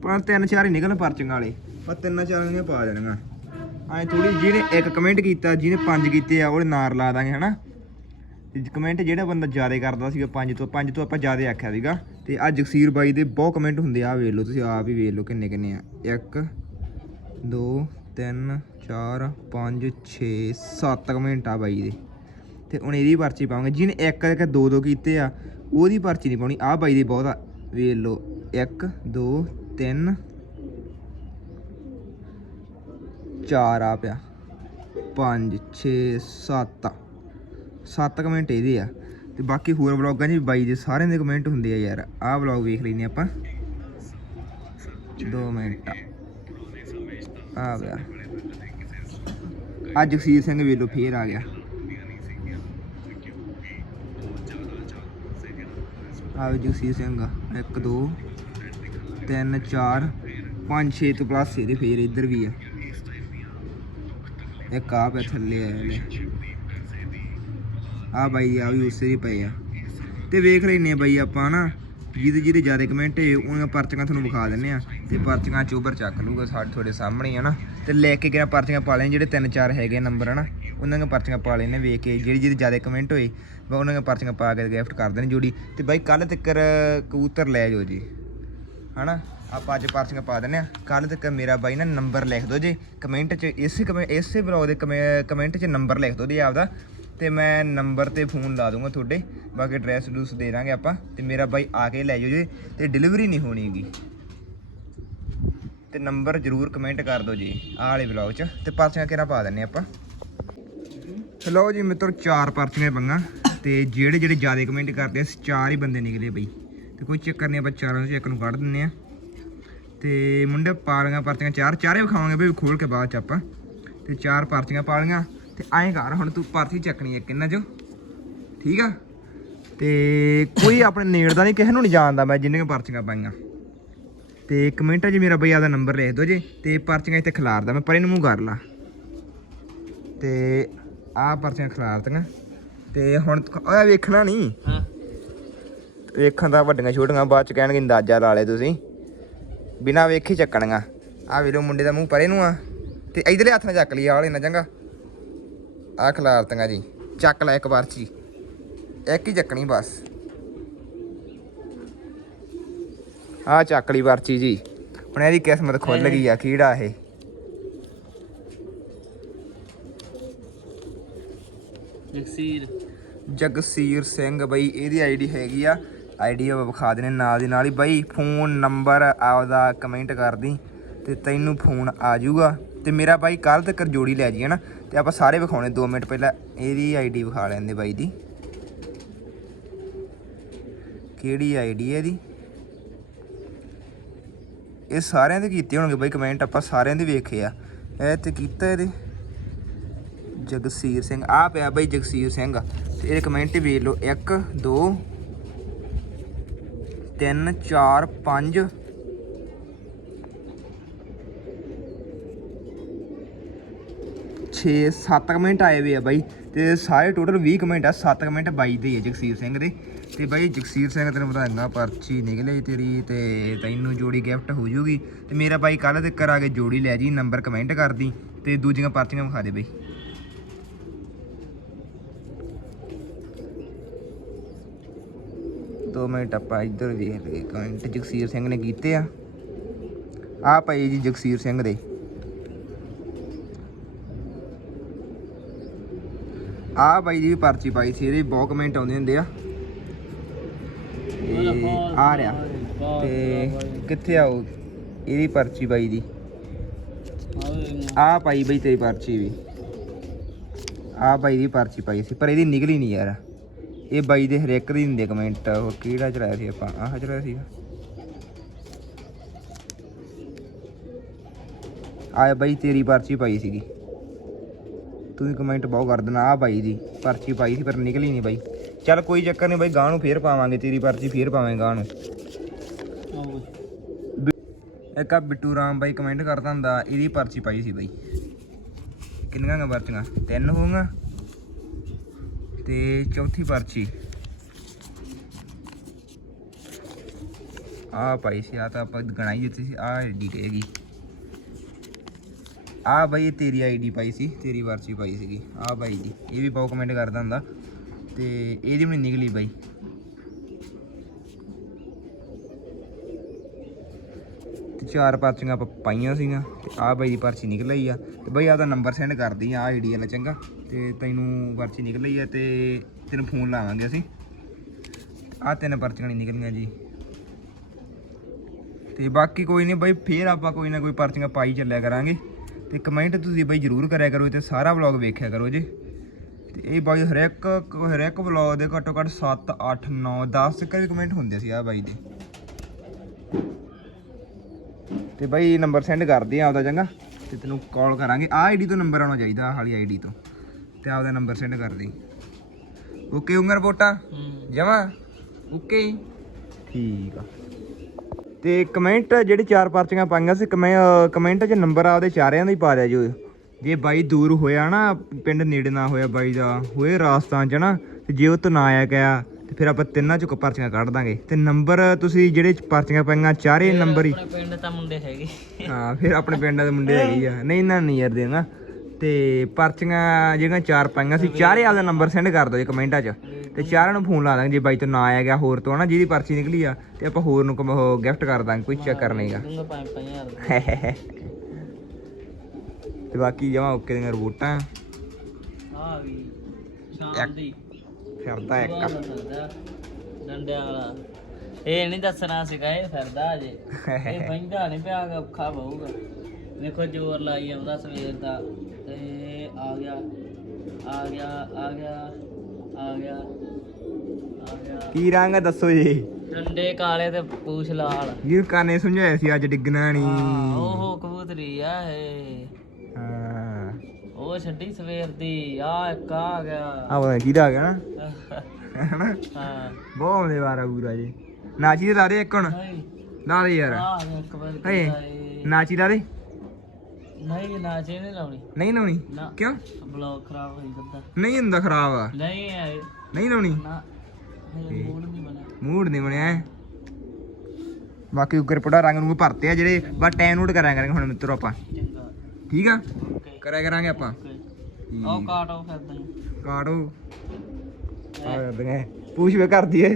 ਪਰ ਤਿੰਨ ਚਾਰ ਹੀ ਨਿਕਲਣ ਪਰਚੀਆਂ ਵਾਲੇ। ਪਰ ਤਿੰਨ ਚਾਰ ਦੀਆਂ ਪਾ ਦੇਣੀਆਂ। ਐ ਥੋੜੀ ਜਿਹਨੇ ਇੱਕ ਕਮੈਂਟ ਕੀਤਾ ਜਿਹਨੇ ਪੰਜ ਕੀਤੇ ਆ ਉਹਦੇ ਨਾਲ ਲਾ ਦਾਂਗੇ ਹਨਾ? ਤੇ ਕਮੈਂਟ ਜਿਹੜਾ ਬੰਦਾ ਜ਼ਿਆਦਾ ਕਰਦਾ ਸੀਗਾ ਪੰਜ ਤੋਂ ਪੰਜ ਤੋਂ ਆਪਾਂ ਜ਼ਿਆਦਾ ਆਖਿਆ ਸੀਗਾ। ਤੇ ਆ ਜਗਸੀਰ ਬਾਈ ਦੇ ਬਹੁਤ ਕਮੈਂਟ ਹੁੰਦੇ ਆ ਵੇਖ ਲਓ ਤੁਸੀਂ ਆਪ ਹੀ ਵੇਖ ਲਓ ਕਿੰਨੇ ਕਿੰਨੇ ਆ। ਇੱਕ 2 3 4 5 6 7 ਕਮੈਂਟ ਆ ਬਾਈ ਦੇ। ਤੇ ਹੁਣ ਇਹਦੀ ਪਰਚੀ ਪਾਵਾਂਗੇ। ਜਿਹਨੇ ਇੱਕ ਇੱਕ ਦੋ ਦੋ ਕੀਤੇ ਆ ਉਹਦੀ ਪਰਚੀ ਨਹੀਂ ਪਾਉਣੀ। ਆਹ ਬਾਈ ਦੀ ਬਹੁਤ ਆ। ਵੇਖ ਲਓ। 1 2 3 4 ਆ ਪਿਆ। 5 6 7 7 ਕਮੈਂਟ ਇਹਦੇ ਆ। ਤੇ ਬਾਕੀ ਹੋਰ ਵਲੌਗਾਂ 'ਚ ਵੀ ਬਾਈ ਦੇ ਸਾਰਿਆਂ ਦੇ ਕਮੈਂਟ ਹੁੰਦੇ ਆ ਯਾਰ। ਆਹ ਵਲੌਗ ਵੇਖ ਲੈਨੇ ਆਪਾਂ। 2 ਮਿੰਟ ਆ। ਗਿਆ ਅੱਜ ਜਗਸੀਰ ਸਿੰਘ ਵੇਲੋ ਫੇਰ ਆ ਗਿਆ। ਆ ਜਗਸੀਰ ਸਿੰਘ 1 2 3 4 5 6 ਤੋਂ ਪਲੱਸ ਇਹਦੇ ਫੇਰ ਇੱਧਰ ਵੀ ਆ। ਇੱਕ ਆ ਪੇ ਥੱਲੇ ਆਇਆ ਲੈ ਆ ਬਾਈ ਆ ਵੀ ਉਸੇ ਹੀ ਪਏ ਆ। ਤੇ ਵੇਖ ਲੈਨੇ ਬਾਈ ਆਪਾਂ ਨਾ ਜਿਹਦੇ ਜਿਹਦੇ ਜ਼ਿਆਦਾ ਕਮੈਂਟ ਹੈ ਉਹਨਾਂ ਪਰਚੀਆਂ ਤੁਹਾਨੂੰ ਵਿਖਾ ਦਿੰਨੇ ਆ। ਤੇ ਪਰਚੀਆਂ ਚੋਬਰ ਚੱਕ ਲੂਗਾ ਸਾਡੇ ਤੁਹਾਡੇ ਸਾਹਮਣੇ ਹੈ ਨਾ। ਤੇ ਲੈ ਕੇ ਗਿਆ ਪਰਚੀਆਂ ਪਾ ਲੈਣ ਜਿਹੜੇ ਤਿੰਨ, ਚਾਰ ਹੈਗੇ ਨੰਬਰ ਹਨਾ। ਉਹਨਾਂ ਦੀਆਂ ਪਰਚੀਆਂ ਪਾ ਲੈਣੇ ਵੇਖ ਕੇ ਜਿਹੜੀ ਜਿਹਦੀ ਜ਼ਿਆਦਾ ਕਮੈਂਟ ਹੋਏ ਵਾ ਉਹਨਾਂ ਦੀਆਂ ਪਰਚੀਆਂ ਪਾ ਕੇ ਗਿਫਟ ਕਰ ਦੇਣ ਜੋੜੀ। ਤੇ ਬਾਈ ਕੱਲ ਤੱਕਰ ਕਬੂਤਰ ਲੈ ਜਾਓ ਜੀ। ਹਨਾ? ਆਪਾਂ ਅੱਜ ਪਰਚੀਆਂ ਪਾ ਦਿੰਨੇ ਆ ਕੱਲ ਤੱਕ ਮੇਰਾ ਬਾਈ ਨਾ ਨੰਬਰ ਲਿਖ ਦਿਓ ਜੀ। ਕਮੈਂਟ 'ਚ ਇਸੇ ਕਮੈ- ਇਸੇ ਬਲੌਗ ਦੇ ਕਮੈਂਟ 'ਚ ਨੰਬਰ ਲਿਖ ਦਿਓ ਜੀ ਆਪਦਾ। ਤੇ ਮੈਂ ਨੰਬਰ ਤੇ ਫੋਨ ਲਾ ਦੂੰਗਾ ਤੁਹਾਡੇ। ਬਾਕੀ ਐਡਰੈਸ ਡੂਸ ਦੇ ਦਾਂਗੇ ਆਪਾਂ। ਤੇ ਮੇਰਾ ਬਾਈ ਆ ਕੇ ਲੈ ਜਾਓ ਜੀ। ਤੇ ਡਿਲੀਵਰੀ ਨਹੀਂ ਹੋਣੀਗੀ ਤੇ ਨੰਬਰ ਜਰੂਰ ਕਮੈਂਟ ਕਰ ਦਿਓ ਜੀ। ਆਹ ਵਾਲੇ ਬਲੌਗ 'ਚ। ਤੇ ਪਰਚੀਆਂ ਕਿਹੜਾ ਪਾ ਦਿੰਨੇ ਆਪਾਂ? ਲਓ ਜੀ ਮਿੱਤਰ, ਚਾਰ ਪਰਚੀਆਂ ਪੰਗਾ ਤੇ ਜਿਹੜੇ ਜਿਹੜੇ ਜ਼ਿਆਦਾ ਕਮੈਂਟ ਕਰਦੇ ਆ ਚਾਰ ਹੀ ਬੰਦੇ ਨਿਕਲੇ ਬਈ। ਤੇ ਕੋਈ ਚੱਕਰ ਨਹੀਂ, ਆਪਾਂ ਚਾਰਾਂ ਚੋਂ ਇੱਕ ਨੂੰ ਕੱਢ ਦਿੰਨੇ ਆ। ਤੇ ਮੁੰਡੇ ਪਾ ਲਈਆਂ ਪਰਚੀਆਂ ਚਾਰ, ਚਾਰੇ ਵਿਖਾਵਾਂਗੇ ਬਈ, ਖੋਲ ਕੇ ਬਾਅਦ ਚ ਆਪਾਂ। ਤੇ ਚਾਰ ਪਰਚੀਆਂ ਪਾ ਲਈਆਂ ਤੇ ਐਂ ਕਰ, ਹੁਣ ਤੂੰ ਪਰਚੀ ਚੱਕਣੀ ਇੱਕ ਇਹਨਾਂ ਚੋਂ। ਠੀਕ ਆ? ਤੇ ਕੋਈ ਆਪਣੇ ਨੇੜ ਦਾ ਨਹੀਂ, ਕਿਸੇ ਨੂੰ ਨਹੀਂ ਜਾਣਦਾ ਮੈਂ ਜਿੰਨੇ ਪਰਚੀਆਂ ਪਾਈਆਂ। ਤੇ ਕਮੈਂਟਾਂ 'ਚ ਮੇਰਾ ਬਈ ਆਦਾ ਨੰਬਰ ਲਿਖ ਦਿਓ ਜੇ, ਤੇ ਪਰਚੀਆਂ ਇੱਥੇ ਖਿਲਾਰਦਾ, ਮੈਂ ਪਰੇ ਨੂੰ ਮੂੰਹ ਕਰ ਲਾ। ਤੇ ਆਹ ਪਰਚੀਆਂ ਖਿਲਾਰਤੀਆਂ। ਤੇ ਹੁਣ ਓਏ ਵੇਖਣਾ ਨਹੀਂ। ਹਾਂ। ਵੇਖਣ ਦਾ ਵੱਡੀਆਂ ਛੋਟੀਆਂ ਬਾਅਦ ਚ ਕਹਿਣਗੇ ਅੰਦਾਜ਼ਾ ਲਾ ਲੈ ਤੁਸੀਂ। ਬਿਨਾ ਵੇਖੀ ਚੱਕਣੀਆਂ। ਆ ਵੇਲੋ ਮੁੰਡੇ ਦਾ ਮੂੰਹ ਪਰੇ ਨੂੰ ਆ। ਤੇ ਇਧਰਲੇ ਹੱਥ ਨਾਲ ਚੱਕ ਲਈ ਆਹ ਵਾਲੇ ਨਾ ਚੰਗਾ। ਆ ਖਿਲਾਰਤੀਆਂ ਜੀ। ਚੱਕ ਲੈ ਇੱਕ ਵਾਰ ਚ। ਇੱਕ ਹੀ ਚੱਕਣੀ ਬਸ। ਆ ਚੱਕ ਲਈ ਵਰਚੀ ਜੀ। ਹੁਣ ਇਹਦੀ ਕਿਸਮਤ ਖੁੱਲ ਗਈ ਆ ਕੀੜਾ ਇਹ। ਜਗਸੀਰ। ਜਗਸੀਰ ਸਿੰਘ ਬਈ, ਇਹਦੀ ਆਈਡੀ ਹੈਗੀ ਆ। ਆਈਡੀ ਆਪਾਂ ਵਿਖਾ ਦੇਣੇ ਨਾਲ ਦੀ ਨਾਲ ਹੀ। ਬਈ, ਫੋਨ ਨੰਬਰ ਆਪਦਾ ਕਮੈਂਟ ਕਰਦੀ ਤੇ ਤੈਨੂੰ ਫੋਨ ਆ ਜਾਊਗਾ। ਤੇ ਮੇਰਾ ਬਾਈ ਕੱਲ ਤੱਕ ਜੋੜੀ ਲੈ ਜੀ ਹਨਾ ਤੇ ਆਪਾਂ ਸਾਰੇ ਵਿਖਾਉਣੇ 2 ਮਿੰਟ ਪਹਿਲਾਂ। ਇਹਦੀ ਆਈਡੀ ਵਿਖਾ ਲੈਂਦੇ ਬਾਈ ਦੀ। ਕਿਹੜੀ ਆਈਡੀ ਹੈ ਇਹਦੀ? ਇਹ ਸਾਰਿਆਂ ਦੇ ਕੀਤੇ ਹੋਣਗੇ ਬਾਈ ਕਮੈਂਟ ਆਪਾਂ ਸਾਰਿਆਂ ਦੇ ਵੇਖੇ ਆ। ਇਹ ਤੇ ਕੀਤਾ ਇਹਦੇ। ਜਗਸੀਰ ਸਿੰਘ। ਆ ਪਿਆ ਬਈ ਜਗਸੀਰ ਸਿੰਘ। ਤੇ ਇਹਦੇ ਕਮੈਂਟ ਵੇਖ ਲਓ। 1 2 3 4 5 6 7 ਕਮੈਂਟ ਆਏ ਵੇ ਆ ਬਾਈ। ਤੇ ਸਾਰੇ ਟੋਟਲ 20 ਕਮੈਂਟ ਆ 7 ਕਮੈਂਟ ਬਾਈ ਦੇ ਆ ਜਗਸੀਰ ਸਿੰਘ ਦੇ। ਤੇ ਬਾਈ ਜਗਸੀਰ ਸਿੰਘ, ਤੈਨੂੰ ਵਧਾਈਆਂ ਪਰਚੀ ਨਿਕਲੇ ਤੇਰੀ ਤੇ ਤੈਨੂੰ ਜੋੜੀ ਗਿਫਟ ਹੋ ਜੂਗੀ ਤੇ ਮੇਰਾ ਬਾਈ ਕੱਲ ਤੇ ਕਰਾ ਕੇ ਜੋੜੀ ਲੈ ਜੀ ਨੰਬਰ ਕਮੈਂਟ ਕਰਦੀ ਤੇ ਦੂਜੀਆਂ ਪਰਚੀਆਂ ਵਿਖਾ ਦੇ ਬਈ। ਮਿੰਟ ਆਪਾਂ ਇੱਧਰ ਵੇਖ ਲਈਏ। ਕਮੈਂਟ ਜਗਸੀਰ ਸਿੰਘ ਨੇ ਕੀਤੇ ਆ। ਆ ਭਾਈ ਜੀ ਜਗਸੀਰ ਸਿੰਘ ਦੇ। ਆ ਬਾਈ ਦੀ ਵੀ ਪਰਚੀ ਪਾਈ ਸੀ, ਇਹਦੇ ਬਹੁਤ ਕਮੈਂਟ ਆਉਂਦੇ ਹੁੰਦੇ ਆ। ਤੇ ਆ ਰਿਹਾ। ਤੇ ਕਿੱਥੇ ਆਉ ਇਹਦੀ ਪਰਚੀ ਬਾਈ ਦੀ। ਆ ਪਾਈ ਬਈ ਤੇਰੀ ਪਰਚੀ ਵੀ। ਆ ਬਾਈ ਦੀ ਪਰਚੀ ਪਾਈ ਸੀ, ਪਰ ਇਹਦੀ ਨਿਕਲੀ ਨਹੀਂ ਯਾਰ। ਇਹ ਬਾਈ ਦੇ ਹਰੇਕ ਦੀ ਹੁੰਦੇ ਕਮੈਂਟ ਉਹ ਕਿਹੜਾ ਚਲਾਇਆ ਸੀ ਆਪਾਂ? ਆਹ ਚਲਾਇਆ ਸੀਗਾ। ਆ ਬਾਈ ਤੇਰੀ ਪਰਚੀ ਪਾਈ ਸੀਗੀ। ਤੂੰ ਵੀ ਕਮੈਂਟ ਬਹੁਤ ਕਰ ਦੇਣਾ ਆ ਬਾਈ ਦੀ ਪਰਚੀ ਪਾਈ ਸੀ, ਪਰ ਨਿਕਲੀ ਨਹੀਂ ਬਾਈ। ਚੱਲ ਕੋਈ ਚੱਕਰ ਨਹੀਂ ਬਾਈ ਗਾਂ ਨੂੰ ਫੇਰ ਪਾਵਾਂਗੇ, ਤੇਰੀ ਪਰਚੀ ਫੇਰ ਪਾਵਾਂਗੇ ਗਾਂ ਨੂੰ। ਇੱਕ ਆ ਬਿੱਟੂ ਰਾਮ ਬਾਈ ਕਮੈਂਟ ਕਰਦਾ ਹੁੰਦਾ, ਇਹਦੀ ਪਰਚੀ ਪਾਈ ਸੀ ਬਾਈ। ਕਿੰਨੀਆਂ ਗਾ ਪਰਚੀਆਂ? ਤਿੰਨ ਹੋਊਗਾ ਤੇ ਚੌਥੀ ਪਰਚੀ। ਆ ਪਾਈ ਸੀ ਆ ਤਾਂ ਆਪਾਂ ਗਣਾਈ ਦਿੱਤੀ ਸੀ ਆ ਆਈਡੀ ਕਹੇਗੀ ਆ ਬਾਈ ਇਹ ਤੇਰੀ ਆਈਡੀ ਪਾਈ ਸੀ, ਤੇਰੀ ਪਰਚੀ ਪਾਈ ਸੀਗੀ ਆ ਬਾਈ ਦੀ, ਇਹ ਵੀ ਪਾਓ ਕਮੈਂਟ ਕਰਦਾ ਹੁੰਦਾ। ਤੇ ਇਹਦੀ ਵੀ ਨੀ ਨਿਕਲੀ ਬਾਈ। ਚਾਰ ਪਰਚੀਆਂ ਆਪਾਂ ਪਾਈਆਂ ਸੀਗੀਆਂ ਤੇ ਆ ਬਾਈ ਦੀ ਪਰਚੀ ਨਿਕਲ ਆਈ ਆ। ਤੇ ਬਾਈ ਦਾ ਨੰਬਰ ਸੈਂਡ ਕਰਦੀ ਆ ਆਈਡੀ ਵਾਲਾ ਚੰਗਾ। ਤੇ ਤੈਨੂੰ ਪਰਚੀ ਨਿਕਲ ਆਈ ਆ ਤੇ ਤੈਨੂੰ ਫੋਨ ਲਾਵਾਂਗੇ ਅਸੀਂ। ਆ ਤਿੰਨ ਪਰਚੀਆਂ ਨਹੀਂ ਨਿਕਲੀਆਂ ਜੀ। ਤੇ ਬਾਕੀ ਕੋਈ ਨਹੀਂ ਬਾਈ, ਫੇਰ ਆਪਾਂ ਕੋਈ ਨਾ ਕੋਈ ਪਰਚੀਆਂ ਪਾਈ ਚੱਲਿਆ ਕਰਾਂਗੇ। ਤੇ ਕਮੈਂਟ ਤੁਸੀਂ ਬਾਈ ਜਰੂਰ ਕਰਿਆ ਕਰੋ ਤੇ ਸਾਰਾ ਵਲੌਗ ਵੇਖਿਆ ਕਰੋ ਜੀ। ਤੇ ਇਹ ਬਾਈ ਹਰੇਕ ਹਰੇਕ ਵਲੌਗ ਦੇ ਘੱਟੋ ਘੱਟ 7 8 9 10 ਤੱਕ ਵੀ ਕਮੈਂਟ ਹੁੰਦੇ ਸੀ ਆ ਬਾਈ ਦੇ। ਤੇ ਬਾਈ ਨੰਬਰ ਸੈਂਡ ਕਰਦੇ ਆ ਆਪਦਾ ਚੰਗਾ ਤੇ ਤੈਨੂੰ ਕਾਲ ਕਰਾਂਗੇ। ਆ ਆਈਡੀ ਤੋਂ ਨੰਬਰ ਆਉਣਾ ਚਾਹੀਦਾ ਆਹ ਵਾਲੀ ਆਈਡੀ ਤੋਂ। ਤੇ ਆਪਦਾ ਨੰਬਰ ਸੈਂਡ ਕਰ ਦੇ। ਓਕੇ ਉਂਗਰ ਰਿਪੋਰਟਾਂ ਜਮਾ? ਓਕੇ ਠੀਕ ਆ। ਤੇ ਕਮੈਂਟ ਜਿਹੜੇ ਚਾਰ ਪਰਚੀਆਂ ਪਾਈਆਂ ਸੀ ਕਮੈਂਟ 'ਚ ਨੰਬਰ ਆਪਦੇ ਚਾਰਿਆਂ ਦਾ ਹੀ ਪਾ ਦਿਆ ਜੋ ਜੇ ਬਾਈ ਦੂਰ ਹੋਇਆ ਨਾ ਪਿੰਡ ਨੇੜੇ ਨਾ ਹੋਇਆ ਬਾਈ ਦਾ ਹੋਏ ਰਾਜਸਥਾਨ 'ਚ ਨਾ ਤੇ ਜੇ ਉਹ ਤੋਂ ਨਾ ਆਇਆ ਗਿਆ ਤੇ ਫਿਰ ਆਪਾਂ ਤਿੰਨਾਂ 'ਚੋਂ ਪਰਚੀਆਂ ਕੱਢ ਦਾਂਗੇ। ਤੇ ਨੰਬਰ ਤੁਸੀਂ ਜਿਹੜੇ ਪਰਚੀਆਂ ਪਾਈਆਂ ਚਾਰੇ ਨੰਬਰ ਹੀ। ਆਪਣੇ ਪਿੰਡ ਤਾਂ ਮੁੰਡੇ ਹੈਗੇ। ਹਾਂ ਫਿਰ ਆਪਣੇ ਪਿੰਡ ਦੇ ਮੁੰਡੇ ਹੈਗੇ ਆ। ਨਹੀਂ ਨਾ ਨਹੀਂ ਯਾਰ ਦੇਣਾ। ਤੇ ਪਰਚੀਆਂ ਜਿਹੜੀਆਂ ਚਾਰ ਪਾਈਆਂ ਸੀ ਚਾਰੇ ਆਪਦਾ ਨੰਬਰ ਸੈਂਡ ਕਰ ਦਿਓ ਜੀ ਕਮੈਂਟਾਂ 'ਚ। ਤੇ ਚਾਰਾਂ ਨੂੰ ਫੋਨ ਲਾ ਦਾਂਗੇ ਜੇ ਬਾਈ ਤੋਂ ਨਾ ਆਇਆ ਗਿਆ ਹੋਰ ਤੋਂ ਨਾ ਜਿਹਦੀ ਪਰਚੀ ਨਿਕਲੀ ਆ ਤੇ ਆਪਾਂ ਹੋਰ ਨੂੰ ਗਿਫਟ ਕਰ ਦਾਂਗੇ ਕੋਈ ਚੱਕਰ ਨਹੀਂਗਾ। ਦੂੰਗਾ 5-5000 ਤੇ ਬਾਕੀ ਜਮਾ ਓਕੇ ਦੀਆਂ ਰਿਪੋਰਟਾਂ। ਆ ਵੀ ਸ਼ਾਮ ਦੀ। ਫਿਰਦਾ ਇੱਕ। ਡੰਡਿਆਂ ਵਾਲਾ। ਇਹ ਨਹੀਂ ਦੱਸਣਾ ਸੀਗਾ ਇਹ ਫਿਰਦਾ ਅਜੇ ਇਹ *laughs* ਬੈਂਦਾ ਨਹੀਂ ਪਿਆ ਗਾ, ਔਖਾ ਪਊਗਾ ਦੇਖੋ ਜ਼ੋਰ ਲਾਈ ਆਉਂਦਾ ਸਵੇਰ ਦਾ। ਤੇ ਆ ਗਿਆ ਆ ਗਿਆ ਆ ਗਿਆ ਆ ਗਿਆ ਆ ਗਿਆ। ਕੀ ਰੰਗ ਆ ਦੱਸੋ ਜੀ? ਡੰਡੇ ਕਾਲੇ ਤੇ ਪੂਛ ਲਾਲ। ਵੀਰ ਕਾਨੇ ਸਮਝਾਇਆ ਸੀ ਅੱਜ ਡਿੱਗਣਾ ਨਹੀਂ ਉਹ ਕਬੂਤਰੀ ਆ ਇਹ। ਉਹ ਛੱਡੀ ਸਵੇਰ ਦੀ। ਆ ਇੱਕ ਆ ਗਿਆ। ਆ ਪਤਾ ਨੀ ਕਿਹਦਾ ਆ ਗਿਆ ਨਾ। ਹਨਾ ਹਾਂ। ਬਹੁਤ ਆਉਂਦੇ ਵਾਰਾ ਪੂਰਾ ਜੀ। ਨਾਚੀ ਦੇ ਲਾ ਦੇ ਇੱਕ ਹੁਣ। ਨਹੀਂ। ਲਾ ਦੇ ਯਾਰ। ਆ ਇੱਕ ਵਾਰ ਹਏ ਕੀਤਾ ਏ। ਨਾਚੀ ਲਾ ਦੇ। ਨਹੀਂ ਨਾ ਜੇ ਨਹੀਂ ਲਾਉਣੀ। ਨਹੀਂ ਲਾਉਣੀ? ਨਾ। ਕਿਉਂ? ਬਲੌਕ ਖਰਾਬ ਹੋਈ ਜਾਂਦਾ। ਨਹੀਂ ਹੁੰਦਾ ਖਰਾਬ ਆ। ਨਹੀਂ ਆਏ ਨਹੀਂ ਲਾਉਣੀ? ਨਾ। ਹਜੇ ਮੂਡ ਨਹੀਂ ਬਣਿਆ। ਮੂਡ ਨਹੀਂ ਬਣਿਆ ਹੈ। ਬਾਕੀ ਉੱਕਰ ਪੜਾ ਰੰਗ ਨੂੰ ਭਰਤੇ ਆ ਜਿਹੜੇ। ਬਸ ਟਾਈਮ ਨੋਟ ਕਰਾਂਗੇ ਹੁਣ ਮਿੱਤਰੋ ਆਪਾਂ। ਚੰਗਾ। ਠੀਕ ਆ? ਓਕੇ। ਕਰਿਆ ਕਰਾਂਗੇ ਆਪਾਂ। ਆਓ ਕਾਟੋ ਫਿਰ ਤੈਨੂੰ ਕਾਟੋ। ਆ ਜਾਂਦੇ ਪੁੱਛ ਵੇ ਕਰਦੀ ਏ।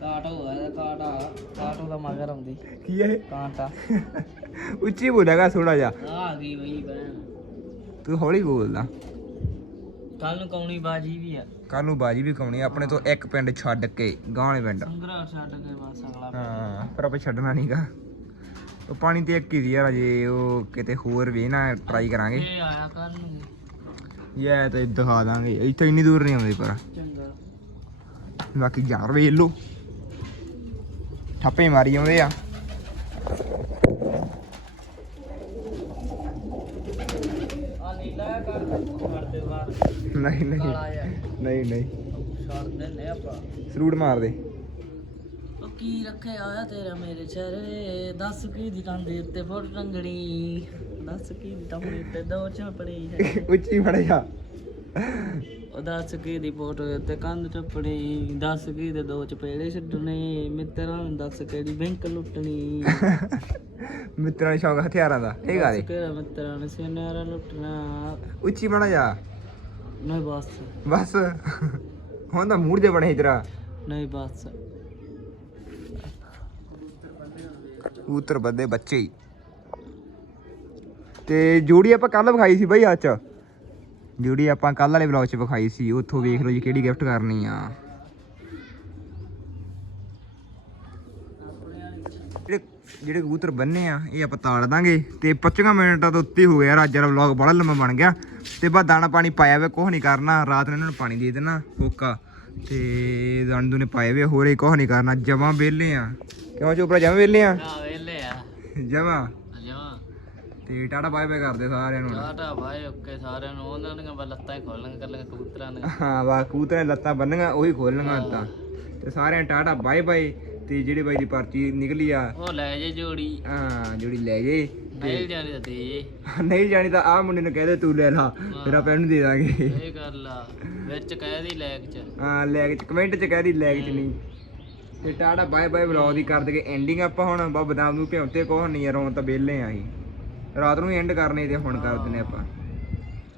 ਕਾਟੋ ਹੈ ਕਾਟਾ ਕਾਟੋ ਦਾ ਮਗਰ ਆਉਂਦੀ। ਕੀ ਹੈ ਕਾਂਟਾ। ਉੱਚੀ ਬੋਲੇਗਾ ਥੋੜਾ ਜਿਹਾ। ਆ ਗਈ ਬਈ ਬਹਿਣ ਤੂੰ ਹੌਲੀ ਬੋਲਦਾ। ਕੱਲ ਨੂੰ ਕੌਣੀ ਬਾਜੀ ਵੀ ਆ। ਕੱਲ ਨੂੰ ਬਾਜੀ ਵੀ ਕਾਉਣੀ ਆਪਣੇ ਤੋਂ ਇੱਕ ਪਿੰਡ ਛੱਡ ਕੇ ਗਾਣੇ ਪਿੰਡ। ਸੰਗਰਾ ਛੱਡ ਕੇ ਬਸ ਅਗਲਾ ਹਾਂ ਪਰ ਆਪਾਂ ਛੱਡਣਾ ਨਹੀਂਗਾ ਉਹ ਪਾਣੀ ਤੇ ਇੱਕ ਹੀ ਸੀ ਯਾਰ ਅਜੇ ਉਹ ਕਿਤੇ ਹੋਰ ਵੀ ਨਾ ਟਰਾਈ ਕਰਾਂਗੇ। ਇਹ ਆਇਆ ਤੇ ਦਿਖਾ ਦਾਂਗੇ। ਇੱਥੇ ਇੰਨੀ ਦੂਰ ਨਹੀਂ ਆਉਂਦੇ ਪਰ। ਚੰਗਾ। ਬਾਕੀ ਯਾਰ ਵੇਖ ਲੋ ਠੱਪੇ ਮਾਰੀ ਆਉਂਦੇ ਆ। ਆ ਨੀਲਾ ਕਰ ਛੱਡ ਦੇ ਬਾਹਰ। ਨਹੀਂ ਨਹੀਂ। ਨਹੀਂ ਨਹੀਂ। ਛੱਡ ਦਿੰਦੇ ਆਪਾਂ। ਸਰੂਟ ਮਾਰ ਦੇ। ਕੀ ਰੱਖਿਆ ਆ ਤੇਰਾ ਮੇਰੇ ਚਿਹਰੇ ਦੱਸ ਕੀ ਦੀ ਕੰਨ ਦੇ ਉੱਤੇ ਫੋਟੋ ਟੰਗਣੀ? ਦੱਸ ਕੀ ਦੀ ਟੰਗਣੀ ਉੱਤੇ ਦੋ ਚਪੜੀ ਹੈ? ਉੱਚੀ ਫੜਿਆ। ਉਹ ਦੱਸ ਕੀ ਦੀ ਫੋਟੋ ਉੱਤੇ ਕੰਨ ਟੱਪਣੀ? ਦੱਸ ਕੀ ਦੇ ਦੋ ਚਪੇੜੇ ਛੱਡਣੇ? ਮਿੱਤਰਾਂ ਨੂੰ ਦੱਸ ਕਿਹੜੀ ਬੈਂਕ ਲੁੱਟਣੀ? ਮਿੱਤਰਾਂ ਦੇ ਸ਼ੌਕ ਹਥਿਆਰਾਂ ਦਾ ਇਹ ਗਾ ਦੱਸ ਕਿਹੜਾ ਮਿੱਤਰਾਂ ਨੇ ਸਿਨਾਰਾ ਲੁੱਟਣਾ? ਉੱਚੀ ਬਣਾ ਜਾ। ਨਹੀਂ ਬਸ। ਬਸ। ਹੁਣ ਤਾਂ ਮੂਡ ਜੇ ਬਣੇ ਤੇਰਾ ਨਹੀਂ ਬਸ। ਕਬੂਤਰ ਬੱਦੇ ਬੱਚੇ ਹੀ। ਤੇ ਜੋੜੀ ਆਪਾਂ ਕੱਲ ਵਿਖਾਈ ਸੀ ਬਈ ਅੱਜ। ਜੋੜੀ ਆਪਾਂ ਕੱਲ ਵਾਲੇ ਵਲੌਗ 'ਚ ਵਿਖਾਈ ਸੀ, ਉੱਥੋਂ ਵੇਖ ਲਓ ਜੀ ਕਿਹੜੀ ਗਿਫਟ ਕਰਨੀ ਆ। ਜਿਹੜੇ ਕਬੂਤਰ ਬੰਨੇ ਆ, ਇਹ ਆਪਾਂ ਤਾੜ ਦਾਂਗੇ ਤੇ 25 ਮਿੰਟਾਂ ਤੋਂ ਉੱਤੇ ਹੋ ਗਿਆ, ਅੱਜ ਦਾ ਵਲੌਗ ਬੜਾ ਲੰਮਾ ਬਣ ਗਿਆ। ਤੇ ਬਸ ਦਾਣਾ ਪਾਣੀ ਪਾਇਆ ਵੇ, ਕੁਛ ਨਹੀਂ ਕਰਨਾ, ਰਾਤ ਨੂੰ ਇਹਨਾਂ ਨੂੰ ਪਾਣੀ ਦੇ ਦੇਣਾ ਹੋਕਾ ਤੇ ਦੰਦੂ ਨੇ ਪਾਏ ਵੇ, ਹੋਰ ਇਹ ਕੁਛ ਨਹੀਂ ਕਰਨਾ, ਜਮਾ ਵਿਹਲੇ ਆ। ਕਿਉਂ ਚੋਪੜਾ, ਜਮਾ ਵਿਹਲੇ ਆ? ਜਮਾ। ਜਮਾ। ਤੇ ਟਾਟਾ ਬਾਏ ਬਾਏ ਕਰਦੇ ਸਾਰਿਆਂ ਨੂੰ ਟਾਟਾ ਬਾਏ ਓਕੇ ਸਾਰਿਆਂ ਨੂੰ। ਉਹਨਾਂ ਦੀਆਂ ਬਸ ਲੱਤਾਂ ਹੀ ਖੋਲਣ ਕਰ ਕਬੂਤਰਾਂ ਦੀਆਂ। ਹਾਂ ਵਾ ਕਬੂਤਰਾਂ ਲੱਤਾਂ ਬੰਨਣੀਆਂ ਉਹੀ ਤਾਂ ਤੇ ਸਾਰਿਆਂ ਨੂੰ ਟਾਟਾ ਬਾਏ ਬਾਏ ਤੇ ਜਿਹੜੇ ਬਾਈ ਦੀ ਪਰਚੀ ਨਿਕਲੀ ਆ। ਉਹ ਲੈ ਜੇ ਜੋੜੀ। ਹਾਂ ਲੈ ਜੇ। ਨਹੀਂ ਜਾਣੀ ਤਾਂ ਦੇ ਜੇ। ਨਹੀਂ ਜਾਣੀ ਤਾਂ ਆਹ ਮੁੰਡੇ ਨੂੰ ਕਹਦੇ ਤੂੰ ਲੈ ਲਾ ਫਿਰ ਆਪਾਂ ਇਹਨੂੰ ਦੇ ਦਾਂਗੇ। ਇਹ ਗੱਲ ਆ। ਵਿੱਚ ਕਹਿ ਦੀ ਚ। ਹਾਂ ਲੈਗ ਚ ਕਮੈਂਟ ਚ ਕਹਿ ਦੀ ਲੈਗ ਚ ਨਹੀਂ। ਤੇ ਟਾਟਾ ਬਾਏ ਬਾਏ ਵਲੌਗ ਦੀ ਕਰ ਦਗੇ ਐਂਡਿੰਗ ਆਪਾਂ ਹੁਣ ਬਾ ਬਦਾਮ ਨੂੰ ਭਿਉਂਤੇ ਕੋਹ ਨਹੀਂ ਯਾਰ ਹੁਣ ਤਾਂ ਵਿਹਲੇ ਆ ਅਸੀਂ। ਰਾਤ ਨੂੰ ਐਂਡ ਕਰਨੇ ਤੇ ਹੁਣ ਕਰ ਦਿੰਨੇ ਆਪਾਂ।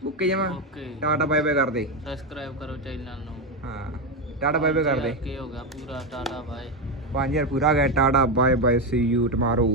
ਓਕੇ ਜਮਾ। ਓਕੇ ਟਾਟਾ ਬਾਏ ਬਾਏ ਕਰਦੇ। ਸਬਸਕ੍ਰਾਈਬ ਕਰੋ ਚੈਨਲ ਨੂੰ। ਹਾਂ। ਟਾਟਾ ਬਾਏ ਬਾਏ ਕਰਦੇ। ਕੀ ਹੋ ਗਿਆ ਪੂਰਾ ਟਾਟਾ ਬਾਏ। 5000 ਪੂਰਾ ਗਿਆ Tata bye bye see you tomorrow